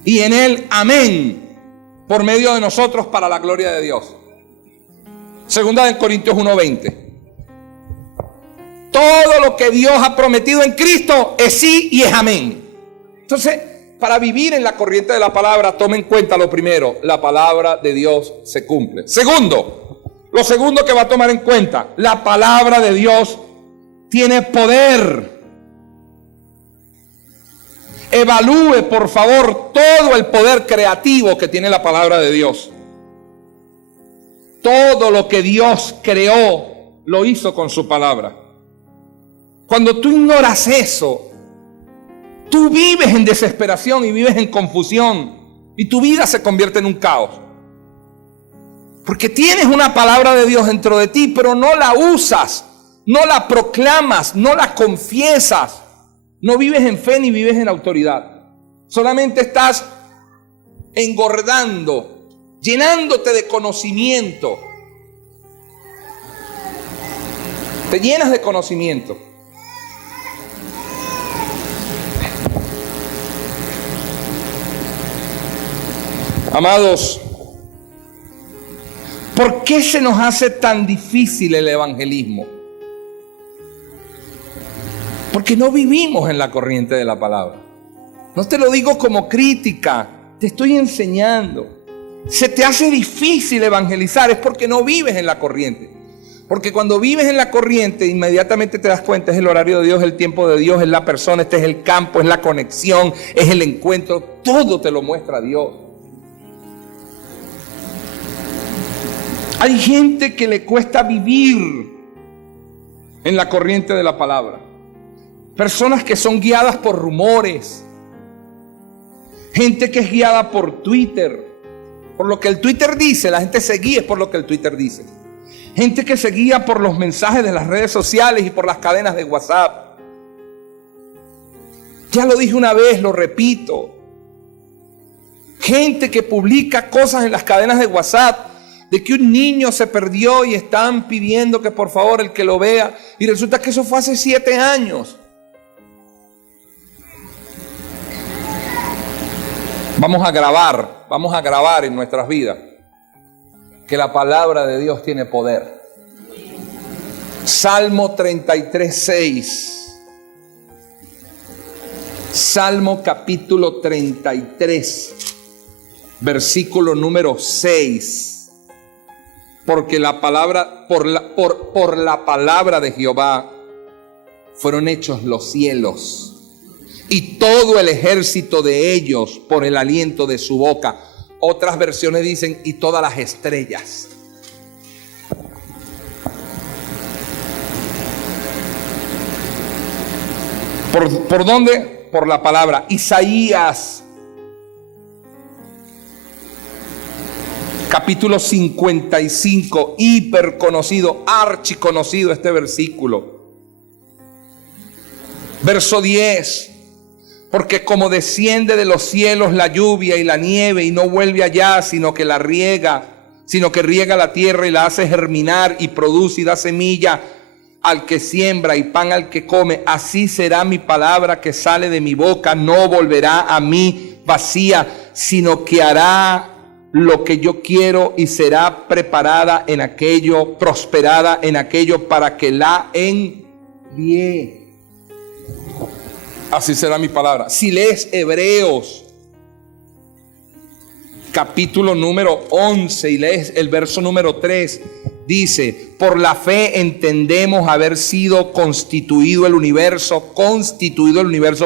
y en Él amén, por medio de nosotros para la gloria de Dios. Segunda de Corintios 1:20. Todo lo que Dios ha prometido en Cristo es sí y es amén. Entonces, para vivir en la corriente de la palabra, tome en cuenta lo primero: la palabra de Dios se cumple. Segundo, Lo segundo que va a tomar en cuenta, la palabra de Dios tiene poder. Evalúe, por favor, todo el poder creativo que tiene la palabra de Dios. Todo lo que Dios creó, lo hizo con su palabra. Cuando tú ignoras eso, tú vives en desesperación y vives en confusión. Y tu vida se convierte en un caos. Porque tienes una palabra de Dios dentro de ti, pero no la usas, no la proclamas, no la confiesas. No vives en fe ni vives en autoridad. Solamente estás engordando, llenándote de conocimiento. Te llenas de conocimiento. Amados, ¿por qué se nos hace tan difícil el evangelismo? Porque no vivimos en la corriente de la palabra. No te lo digo como crítica, te estoy enseñando. Se te hace difícil evangelizar, es porque no vives en la corriente. Porque cuando vives en la corriente, inmediatamente te das cuenta, es el horario de Dios, el tiempo de Dios, es la persona, este es el campo, es la conexión, es el encuentro, todo te lo muestra Dios. Hay gente que le cuesta vivir en la corriente de la palabra. Personas que son guiadas por rumores. Gente que es guiada por Twitter. Por lo que el Twitter dice, la gente se guía por lo que el Twitter dice. Gente que se guía por los mensajes de las redes sociales y por las cadenas de WhatsApp. Ya lo dije una vez, lo repito. Gente que publica cosas en las cadenas de WhatsApp de que un niño se perdió y están pidiendo que por favor el que lo vea. Y resulta que eso fue hace 7 años. Vamos a grabar en nuestras vidas que la palabra de Dios tiene poder. Salmo 33:6. Salmo capítulo 33, versículo número 6. Porque la palabra, por la palabra de Jehová fueron hechos los cielos, y todo el ejército de ellos por el aliento de su boca. Otras versiones dicen, y todas las estrellas. ¿Por dónde? Por la palabra. Isaías, capítulo 55, hiper conocido, archiconocido este versículo. Verso 10. Porque como desciende de los cielos la lluvia y la nieve y no vuelve allá, sino que riega la tierra y la hace germinar y produce y da semilla al que siembra y pan al que come, así será mi palabra que sale de mi boca, no volverá a mí vacía, sino que hará lo que yo quiero y será preparada en aquello, prosperada en aquello para que la envíe. Así será mi palabra. Si lees Hebreos capítulo número 11 y lees el verso número 3, dice, por la fe entendemos haber sido constituido el universo.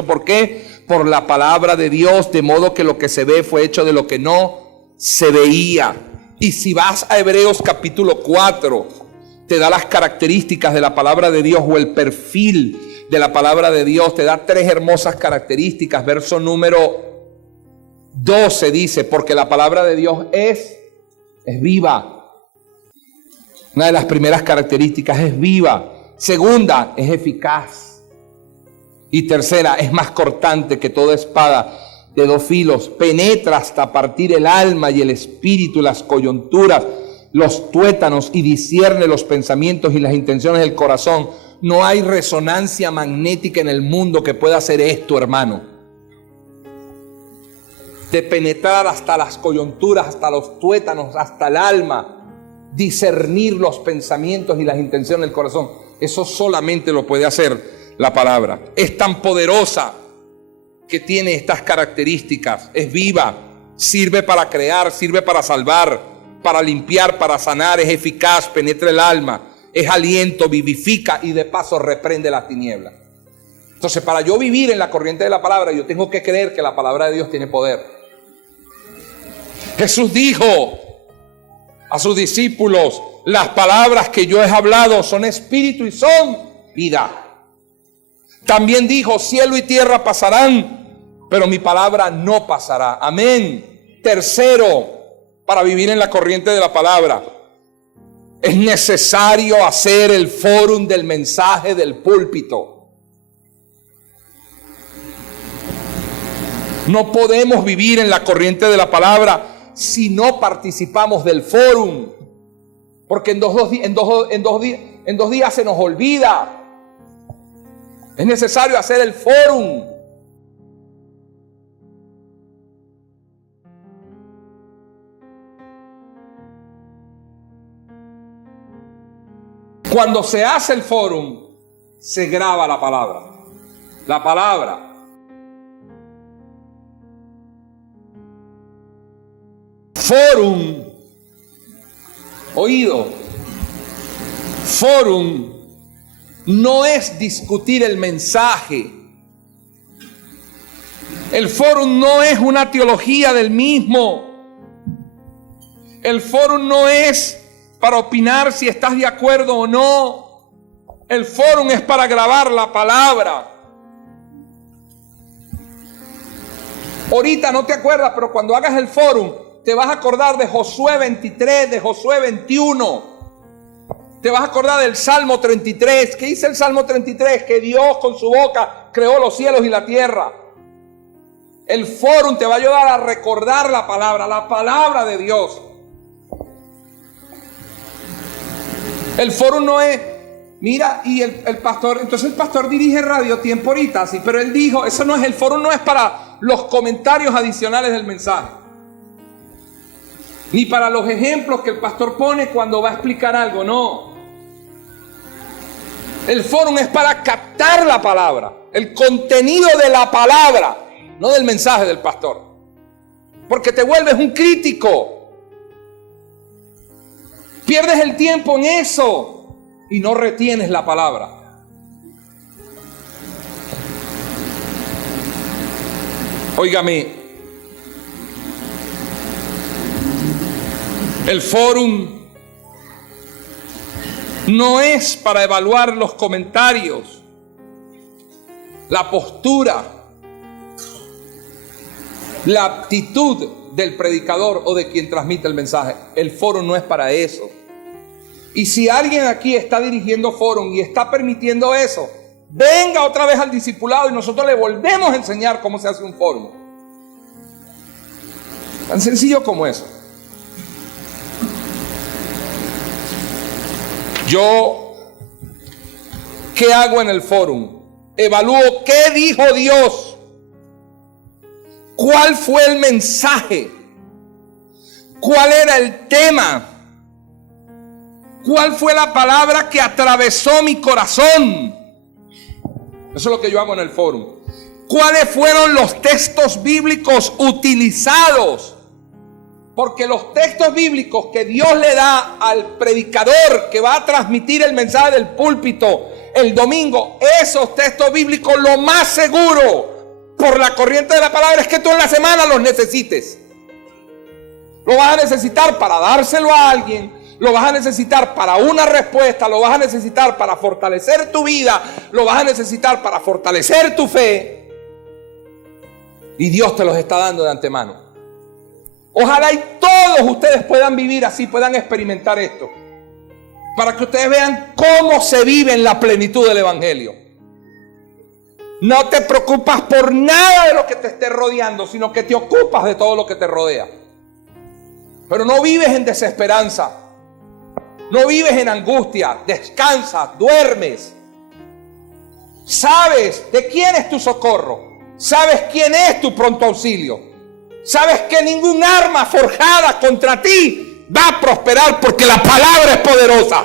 ¿Por qué? Por la palabra de Dios, de modo que lo que se ve fue hecho de lo que no se veía. Y si vas a Hebreos capítulo 4, te da las características de la palabra de Dios o el perfil de la palabra de Dios, te da 3 hermosas características. Verso número 12 dice, porque la palabra de Dios es viva. Una de las primeras características es viva. Segunda, es eficaz. Y tercera, es más cortante que toda espada de 2 filos. Penetra hasta partir el alma y el espíritu, las coyunturas, los tuétanos, y discierne los pensamientos y las intenciones del corazón. No hay resonancia magnética en el mundo que pueda hacer esto, hermano. De penetrar hasta las coyunturas, hasta los tuétanos, hasta el alma. Discernir los pensamientos y las intenciones del corazón. Eso solamente lo puede hacer la palabra. Es tan poderosa que tiene estas características. Es viva, sirve para crear, sirve para salvar, para limpiar, para sanar, es eficaz, penetra el alma, es aliento, vivifica y de paso reprende las tinieblas. Entonces, para yo vivir en la corriente de la palabra, yo tengo que creer que la palabra de Dios tiene poder. Jesús dijo a sus discípulos: las palabras que yo he hablado son espíritu y son vida. También dijo: cielo y tierra pasarán, pero mi palabra no pasará. Amén. Tercero, para vivir en la corriente de la palabra, es necesario hacer el fórum del mensaje del púlpito. No podemos vivir en la corriente de la palabra si no participamos del fórum, porque en dos días se nos olvida. Es necesario hacer el fórum. Cuando se hace el fórum, se graba la palabra. La palabra. Fórum, oído, fórum no es discutir el mensaje. El fórum no es una teología del mismo. El fórum no es para opinar si estás de acuerdo o no. El fórum es para grabar la palabra. Ahorita no te acuerdas, pero cuando hagas el fórum, te vas a acordar de Josué 23, de Josué 21. Te vas a acordar del Salmo 33. ¿Qué dice el Salmo 33? Que Dios con su boca creó los cielos y la tierra. El fórum te va a ayudar a recordar la palabra de Dios. El fórum no es, mira, y el pastor, entonces el pastor dirige Radio Tiempo ahorita, sí, pero él dijo, eso no es, el fórum no es para los comentarios adicionales del mensaje. Ni para los ejemplos que el pastor pone cuando va a explicar algo, no. El fórum es para captar la palabra, el contenido de la palabra, no del mensaje del pastor. Porque te vuelves un crítico. Pierdes el tiempo en eso y no retienes la palabra. Óigame. El fórum no es para evaluar los comentarios, la postura, la actitud del predicador o de quien transmite el mensaje. El fórum no es para eso. Y si alguien aquí está dirigiendo fórum y está permitiendo eso, venga otra vez al discipulado y nosotros le volvemos a enseñar cómo se hace un fórum. Tan sencillo como eso. Yo, ¿qué hago en el fórum? Evalúo qué dijo Dios, cuál fue el mensaje, cuál era el tema, cuál fue la palabra que atravesó mi corazón. Eso es lo que yo hago en el fórum. ¿Cuáles fueron los textos bíblicos utilizados? Porque los textos bíblicos que Dios le da al predicador que va a transmitir el mensaje del púlpito el domingo, esos textos bíblicos, lo más seguro por la corriente de la palabra es que tú en la semana los necesites. Lo vas a necesitar para dárselo a alguien, lo vas a necesitar para una respuesta, lo vas a necesitar para fortalecer tu vida, lo vas a necesitar para fortalecer tu fe. Y Dios te los está dando de antemano. Ojalá y todos ustedes puedan vivir así, puedan experimentar esto, para que ustedes vean cómo se vive en la plenitud del evangelio. No te preocupas por nada de lo que te esté rodeando, sino que te ocupas de todo lo que te rodea. Pero no vives en desesperanza, no vives en angustia, descansas, duermes. Sabes de quién es tu socorro, sabes quién es tu pronto auxilio. Sabes que ningún arma forjada contra ti va a prosperar porque la palabra es poderosa.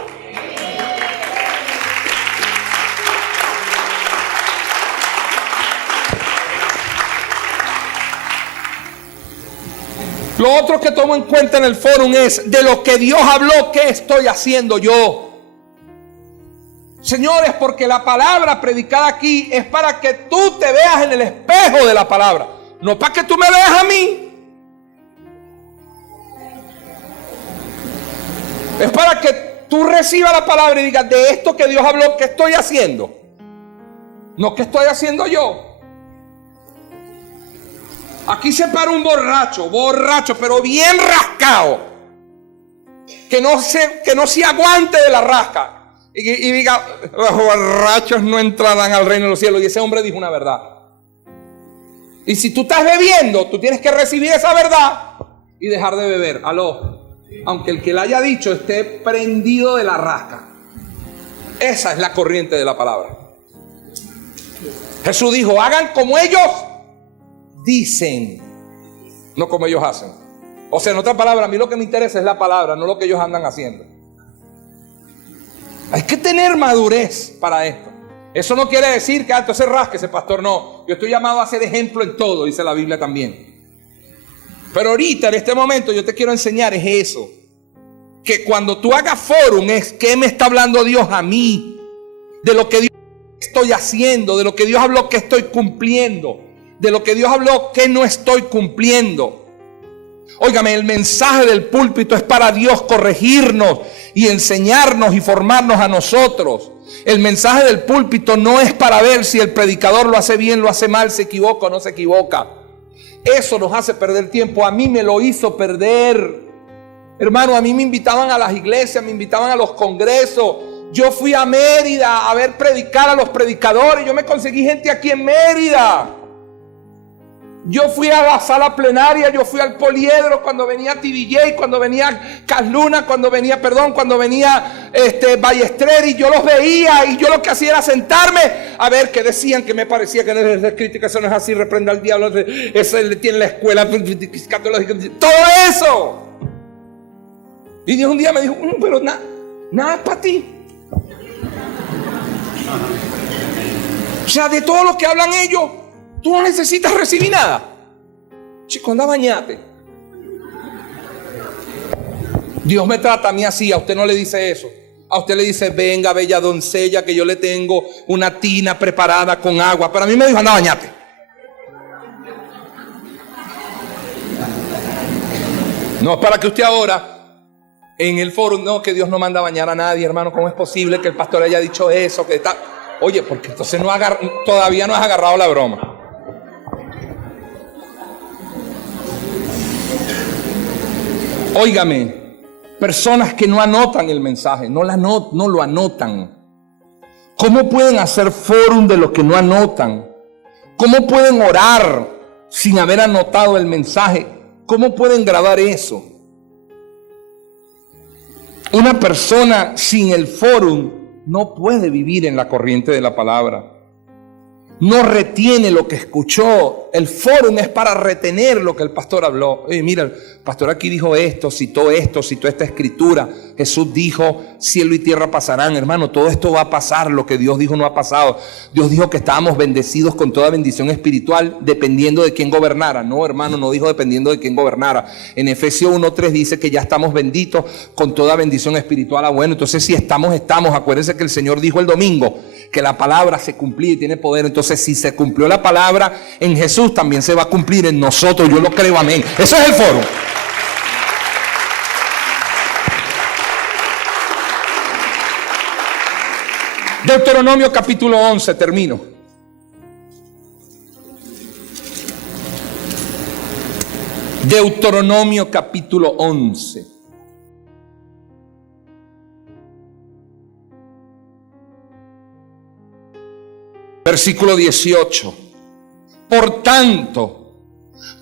Lo otro que tomo en cuenta en el fórum es de lo que Dios habló, ¿qué estoy haciendo yo? Señores, porque la palabra predicada aquí es para que tú te veas en el espejo de la palabra, no para que tú me veas a mí. Es para que tú recibas la palabra y digas, de esto que Dios habló, ¿qué estoy haciendo? No, ¿qué estoy haciendo yo? Aquí se para un borracho, pero bien rascado, que no se aguante de la rasca. Y diga, los borrachos no entrarán al reino de los cielos. Y ese hombre dijo una verdad. Y si tú estás bebiendo, tú tienes que recibir esa verdad y dejar de beber. Aló. Aunque el que la haya dicho esté prendido de la rasca. Esa es la corriente de la palabra. Jesús dijo, hagan como ellos dicen, no como ellos hacen. O sea, en otras palabras, a mí lo que me interesa es la palabra, no lo que ellos andan haciendo. Hay que tener madurez para esto. Eso no quiere decir que entonces rasque pastor, no. Yo estoy llamado a ser ejemplo en todo, dice la Biblia también. Pero ahorita, en este momento, yo te quiero enseñar es eso. Que cuando tú hagas fórum es ¿qué me está hablando Dios a mí? De lo que Dios estoy haciendo, de lo que Dios habló que estoy cumpliendo, de lo que Dios habló que no estoy cumpliendo. Óigame, el mensaje del púlpito es para Dios corregirnos y enseñarnos y formarnos a nosotros. El mensaje del púlpito no es para ver si el predicador lo hace bien, lo hace mal, se equivoca o no se equivoca. Eso nos hace perder tiempo. A mí me lo hizo perder. Hermano, a mí me invitaban a las iglesias, me invitaban a los congresos. Yo fui a Mérida a ver predicar a los predicadores. Yo me conseguí gente aquí en Mérida. Yo fui a la sala plenaria, yo fui al Poliedro cuando venía TDJ, cuando venía Casluna, cuando venía Ballester, y yo los veía y yo lo que hacía era sentarme a ver qué decían, que me parecía que no es crítica, eso no es así, reprenda al diablo, eso le tiene la escuela católica, todo eso. Y Dios un día me dijo, pero nada es para ti. O sea, de todo lo que hablan ellos, tú no necesitas recibir nada. Chico, anda, bañate. Dios me trata a mí así. A usted no le dice eso. A usted le dice, venga, bella doncella, que yo le tengo una tina preparada con agua. Pero a mí me dijo, anda, bañate. No es para que usted ahora en el foro, no, que Dios no manda a bañar a nadie, hermano. ¿Cómo es posible que el pastor haya dicho eso? Que está... Oye, porque entonces todavía no has agarrado la broma. Óigame, personas que no anotan el mensaje, no lo anotan. ¿Cómo pueden hacer fórum de los que no anotan? ¿Cómo pueden orar sin haber anotado el mensaje? ¿Cómo pueden grabar eso? Una persona sin el fórum no puede vivir en la corriente de la palabra. No retiene lo que escuchó. El fórum es para retener lo que el pastor habló. Oye, mira, el pastor aquí dijo esto, citó esta escritura. Jesús dijo, cielo y tierra pasarán. Hermano, todo esto va a pasar. Lo que Dios dijo no ha pasado. Dios dijo que estábamos bendecidos con toda bendición espiritual dependiendo de quién gobernara. No, hermano, no dijo dependiendo de quién gobernara. En Efesios 1:3 dice que ya estamos benditos con toda bendición espiritual. Bueno, entonces si estamos. Acuérdense que el Señor dijo el domingo que la palabra se cumplía y tiene poder. Entonces si se cumplió la palabra en Jesús, también se va a cumplir en nosotros. Yo lo creo, amén. Eso es el foro. Deuteronomio capítulo 11, termino. Deuteronomio capítulo 11. Versículo 18. Por tanto,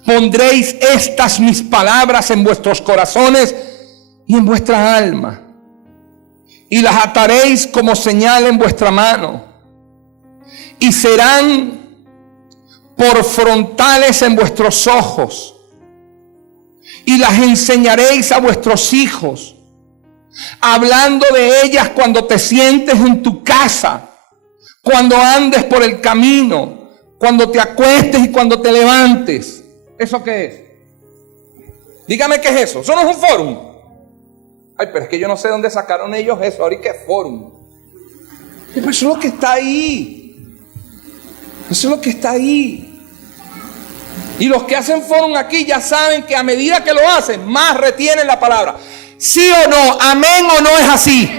pondréis estas mis palabras en vuestros corazones y en vuestra alma, y las ataréis como señal en vuestra mano, y serán por frontales en vuestros ojos, y las enseñaréis a vuestros hijos, hablando de ellas cuando te sientes en tu casa, cuando andes por el camino, cuando te acuestes y cuando te levantes. ¿Eso qué es? Dígame qué es eso. Eso no es un fórum. Ay, pero es que yo no sé dónde sacaron ellos eso. Ahora, ¿y qué es fórum? Pero eso es lo que está ahí. Eso es lo que está ahí. Y los que hacen fórum aquí ya saben que a medida que lo hacen, más retienen la palabra. ¿Sí o no? ¿Amén o no es así?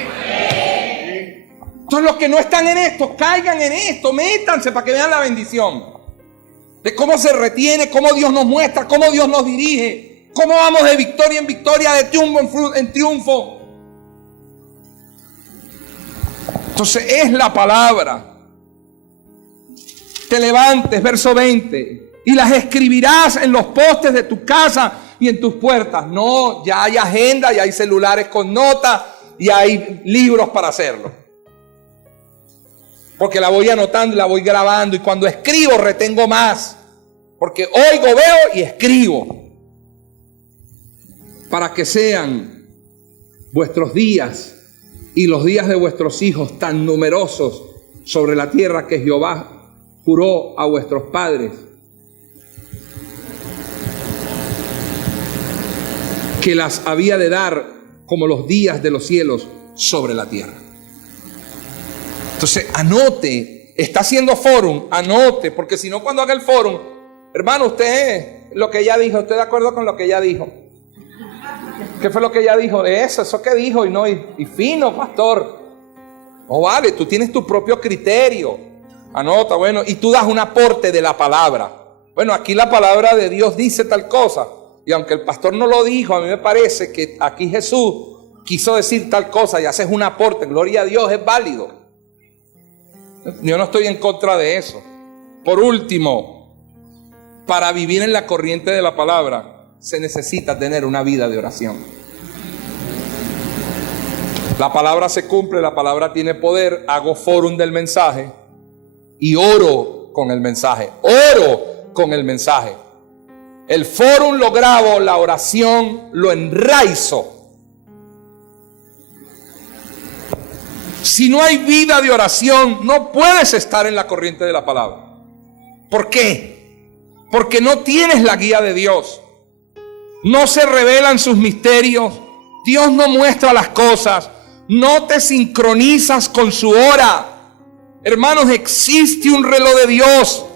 Entonces los que no están en esto, caigan en esto, métanse para que vean la bendición. De cómo se retiene, cómo Dios nos muestra, cómo Dios nos dirige, cómo vamos de victoria en victoria, de triunfo en triunfo. Entonces es la palabra. Te levantes, verso 20. Y las escribirás en los postes de tu casa y en tus puertas. No, ya hay agenda, ya hay celulares con notas y hay libros para hacerlo. Porque la voy anotando y la voy grabando. Y cuando escribo retengo más. Porque oigo, veo y escribo. Para que sean vuestros días y los días de vuestros hijos tan numerosos sobre la tierra que Jehová juró a vuestros padres, que las había de dar como los días de los cielos sobre la tierra. Entonces anote, está haciendo fórum, anote, porque si no cuando haga el fórum, hermano, usted lo que ella dijo, ¿estoy de acuerdo con lo que ella dijo? ¿Qué fue lo que ella dijo? Eso que dijo, y fino, pastor. Oh, vale, tú tienes tu propio criterio. Anota, bueno, y tú das un aporte de la palabra. Bueno, aquí la palabra de Dios dice tal cosa. Y aunque el pastor no lo dijo, a mí me parece que aquí Jesús quiso decir tal cosa y haces un aporte. Gloria a Dios, es válido. Yo no estoy en contra de eso. Por último, para vivir en la corriente de la palabra, se necesita tener una vida de oración. La palabra se cumple, la palabra tiene poder. Hago fórum del mensaje y oro con el mensaje. Oro con el mensaje. El fórum lo grabo, la oración lo enraizo. Si no hay vida de oración, no puedes estar en la corriente de la palabra. ¿Por qué? Porque no tienes la guía de Dios. No se revelan sus misterios. Dios no muestra las cosas. No te sincronizas con su hora. Hermanos, existe un reloj de Dios.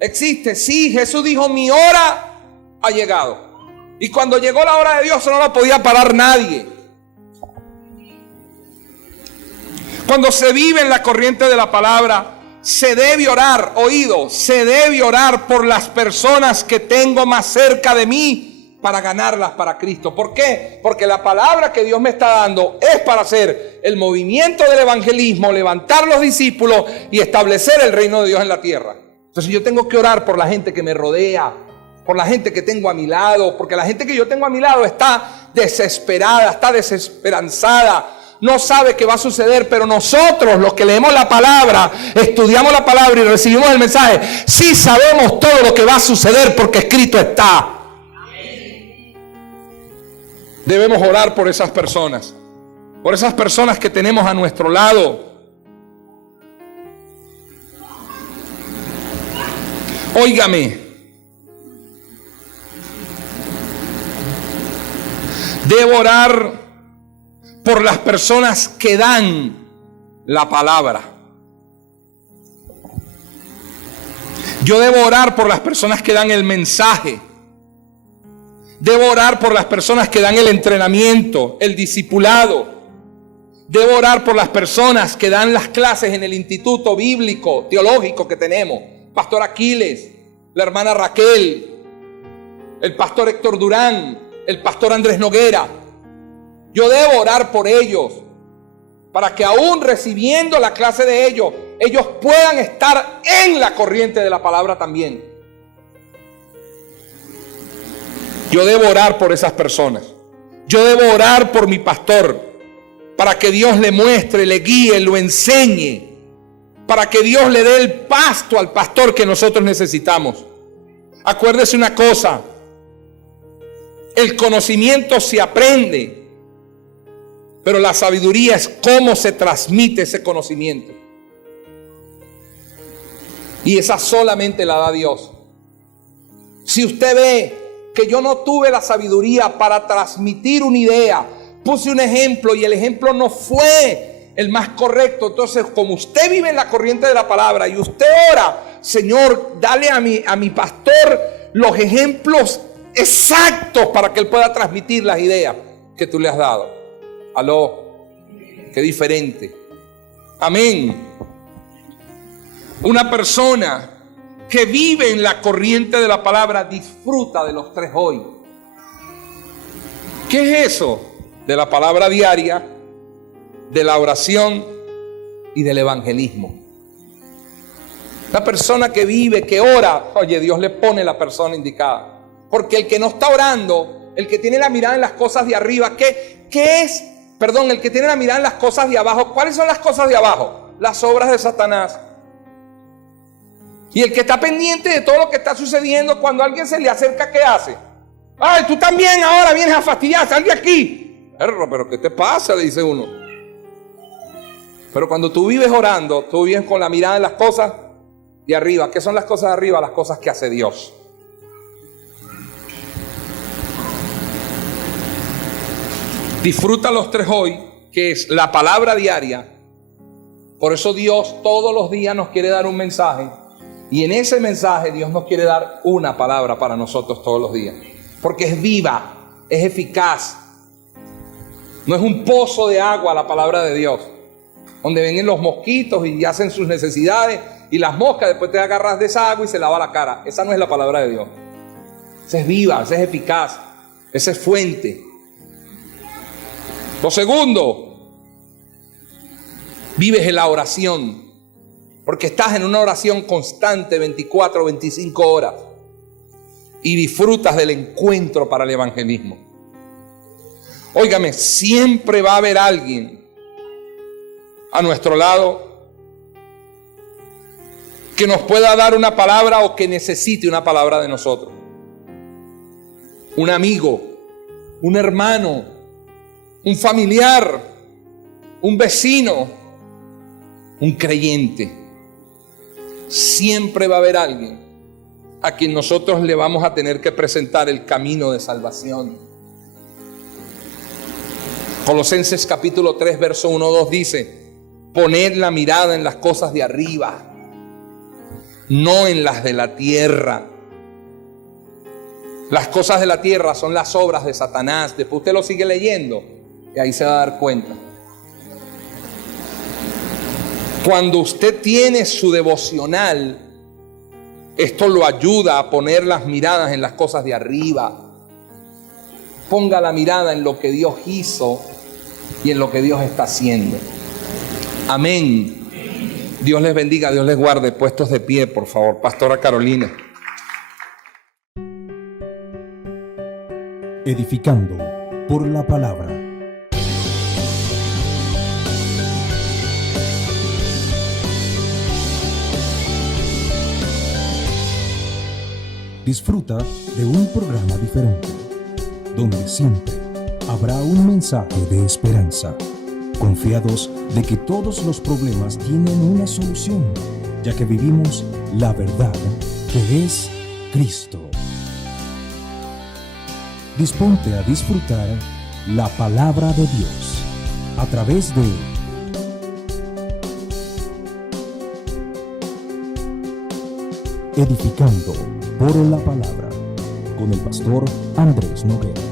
Existe, sí, Jesús dijo, mi hora ha llegado. Y cuando llegó la hora de Dios no la podía parar nadie. Cuando se vive en la corriente de la palabra, se debe orar, oído, se debe orar por las personas que tengo más cerca de mí para ganarlas para Cristo. ¿Por qué? Porque la palabra que Dios me está dando es para hacer el movimiento del evangelismo, levantar los discípulos y establecer el reino de Dios en la tierra. Entonces yo tengo que orar por la gente que me rodea, por la gente que tengo a mi lado, porque la gente que yo tengo a mi lado está desesperada, está desesperanzada, no sabe qué va a suceder, pero nosotros los que leemos la palabra, estudiamos la palabra y recibimos el mensaje, sí sabemos todo lo que va a suceder porque escrito está. Debemos orar por esas personas que tenemos a nuestro lado. Óigame, debo orar por las personas que dan la palabra. Yo debo orar por las personas que dan el mensaje. Debo orar por las personas que dan el entrenamiento, el discipulado. Debo orar por las personas que dan las clases en el instituto bíblico, teológico que tenemos. Pastor Aquiles, la hermana Raquel, el pastor Héctor Durán, el pastor Andrés Noguera. Yo debo orar por ellos para que aún recibiendo la clase de ellos puedan estar en la corriente de la palabra también. Yo debo orar por esas personas. Yo debo orar por mi pastor para que Dios le muestre, le guíe, lo enseñe, para que Dios le dé el pasto al pastor que nosotros necesitamos. Acuérdese una cosa, el conocimiento se aprende, pero la sabiduría es cómo se transmite ese conocimiento. Y esa solamente la da Dios. Si usted ve que yo no tuve la sabiduría para transmitir una idea. Puse un ejemplo y el ejemplo no fue el más correcto. Entonces, como usted vive en la corriente de la palabra y usted ora, Señor, dale a mi pastor los ejemplos exactos para que él pueda transmitir las ideas que tú le has dado. Aló, qué diferente. Amén. Una persona que vive en la corriente de la palabra disfruta de los 3 hoy. ¿Qué es eso? De la palabra diaria, de la oración y del evangelismo. La persona que vive, que ora, oye, Dios le pone la persona indicada. Porque el que no está orando, el que tiene la mirada en las cosas de arriba, ¿qué es? Perdón, el que tiene la mirada en las cosas de abajo. ¿Cuáles son las cosas de abajo? Las obras de Satanás. Y el que está pendiente de todo lo que está sucediendo, cuando alguien se le acerca, ¿qué hace? Ay, tú también ahora vienes a fastidiar, sal de aquí. Pero ¿qué te pasa? Le dice uno. Pero cuando tú vives orando, tú vives con la mirada en las cosas de arriba. ¿Qué son las cosas de arriba? Las cosas que hace Dios. Disfruta los 3 hoy, que es la palabra diaria. Por eso Dios todos los días nos quiere dar un mensaje. Y en ese mensaje Dios nos quiere dar una palabra para nosotros todos los días. Porque es viva, es eficaz. No es un pozo de agua la palabra de Dios, donde vienen los mosquitos y hacen sus necesidades. Y las moscas después te agarras de esa agua y se lava la cara. Esa no es la palabra de Dios. Esa es viva, esa es eficaz, esa es fuente. Lo segundo, vives en la oración. Porque estás en una oración constante 24 o 25 horas. Y disfrutas del encuentro para el evangelismo. Óigame, siempre va a haber alguien a nuestro lado que nos pueda dar una palabra o que necesite una palabra de nosotros. Un amigo, un hermano, un familiar, un vecino, un creyente. Siempre va a haber alguien a quien nosotros le vamos a tener que presentar el camino de salvación. Colosenses capítulo 3 verso 1-2 dice: poned la mirada en las cosas de arriba, no en las de la tierra. Las cosas de la tierra son las obras de Satanás. Después usted lo sigue leyendo y ahí se va a dar cuenta. Cuando usted tiene su devocional, esto lo ayuda a poner las miradas en las cosas de arriba. Ponga la mirada en lo que Dios hizo y en lo que Dios está haciendo. Amén. Dios les bendiga, Dios les guarde. Puestos de pie, por favor. Pastora Carolina. Edificando por la palabra. Disfruta de un programa diferente, donde siempre habrá un mensaje de esperanza, confiados de que todos los problemas tienen una solución, ya que vivimos la verdad que es Cristo. Disponte a disfrutar la palabra de Dios a través de Edificando por la palabra, con el pastor Andrés Noguera.